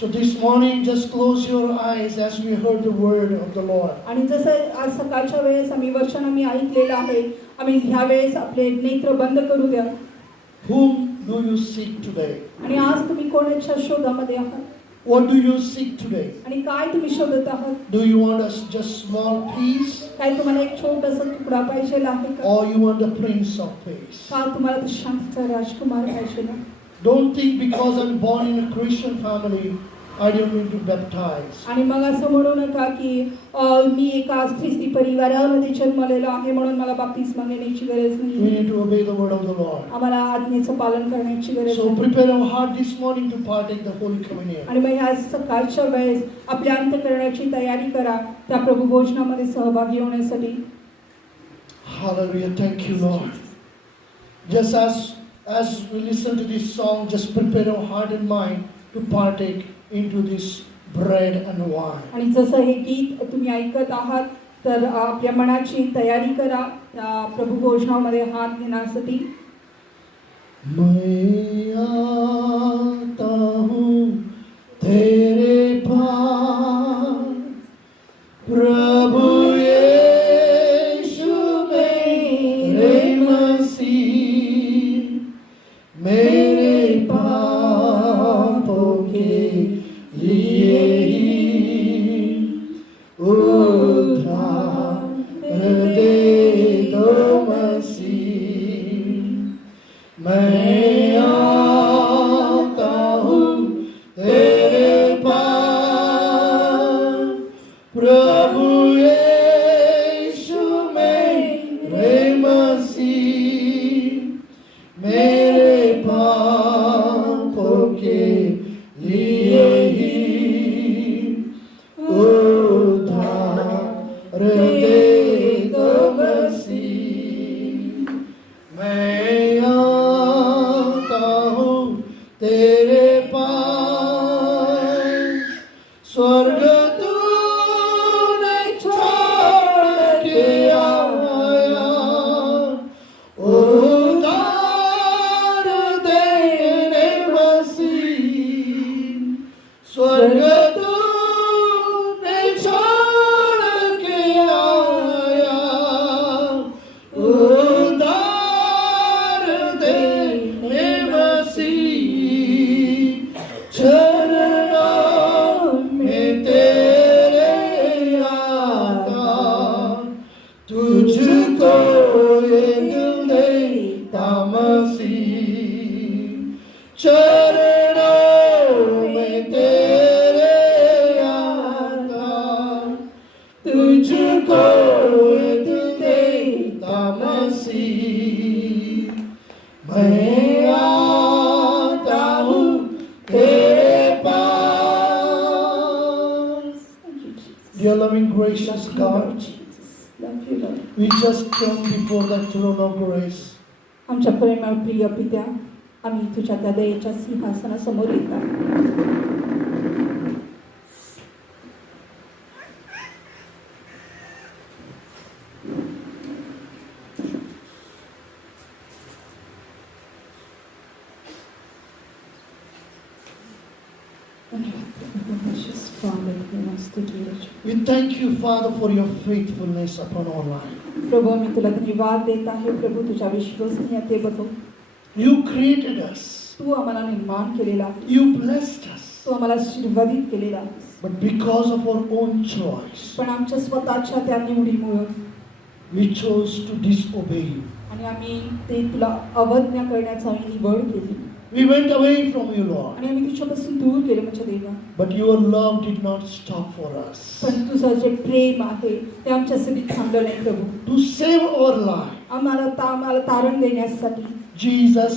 So this morning, just close your eyes as we heard the word of the Lord. आणि जसं आज सकाळच्या वेळेस आम्ही वचन आम्ही ऐकलेलं आहे, आम्ही ह्या वेळेस आपले नेत्र बंद करू द्या. Whom do you seek today? आणि आज तुम्ही कोणाच्या शोधामध्ये आहात? What do you seek today? आणि काय तुम्ही शोधत आहात? Do you want just small piece, काय तुम्हाला एक छोटासा तुकडा पाहिजे आहे का? or you want the Prince of Peace? का तुम्हाला तो शांतीचा राजकुमार पाहिजे ना? Don't think because I'm born in a Christian family, I don't need to baptize. आणि मग असं म्हणू नका की मी एका ख्रिस्ती परिवारामध्ये जन्मलेलो आहे म्हणून मला बाप्तिस्मा घेण्याची गरज We नाही. need to obey the word of the Lord. आम्हाला आज्ञेचं पालन करण्याची गरज So आहे. prepare our heart this morning to partake the Holy Communion. आणि मग ह्या सकाळच्या वेळेस आपल्या अंतःकरणाची तयारी करा त्या प्रभू भोजनामध्ये सहभागी होण्यासाठी. Hallelujah. Thank you, Lord. Just as we listen to this song, just prepare our heart and mind to partake into this bread and wine. आणि जसं हे गीत तुम्ही ऐकत आहात तर आपल्या मनाची तयारी करा त्या प्रभू भोजनामध्ये हात घेण्यासाठी. मैं आता हूँ तेरे पास, प्रभु यीशु मेरे मसीह, मेरे पापों के लिए ही उद्धार दे दो मसीह. मैं आता हूँ तेरे पास, प्रभु यीशु मेरे मसीह, मेरे पापों के लिए ही उद्धार दे दो मसीह. मैं आता हूँ तेरे पास, स्वर्ग तूने छोड़ के आया, उद्धार देने मसीह. स्वर्ग तूने छोड़ के आया, उद्धार देने मसीह. चरणों में तेरे आता, तुझको ये दिल देता मसीह. चरणों में तेरे आता, तुझको ये दिल देता मसीह. मैं आता हूँ तेरे pass. Dear loving gracious God, we just come before the throne of grace. आमच्या प्रेमळ प्रिय पित्या आम्ही तुझ्या त्या दयेच्या सिंहासनासमोर येतात. We thank you, Father, for your faithfulness upon our life. प्रभू आम्ही तुला धन्यवाद देत आहे प्रभू तुझ्या विश्वसनीयतेबद्दल. You created us. तू आम्हाला निर्माण केलेला आहेस. You blessed us. तू आम्हाला आशीर्वादित केलेला आहेस. But because of our own choice, पण आमच्या स्वतःच्या त्या निवडीमुळे we chose to disobey you. आणि आम्ही ते तुला अवज्ञा करण्याचा आम्ही निवड केली We went away from you, Lord. आणि आम्ही तुझ्यापासून दूर गेलो माझ्या देवा. But your love did not stop for us. पण तुझं जे प्रेम आहे ते आमच्यासाठी थांबलं नाही प्रभू. To save our life, आम्हाला तारण देण्यासाठी Jesus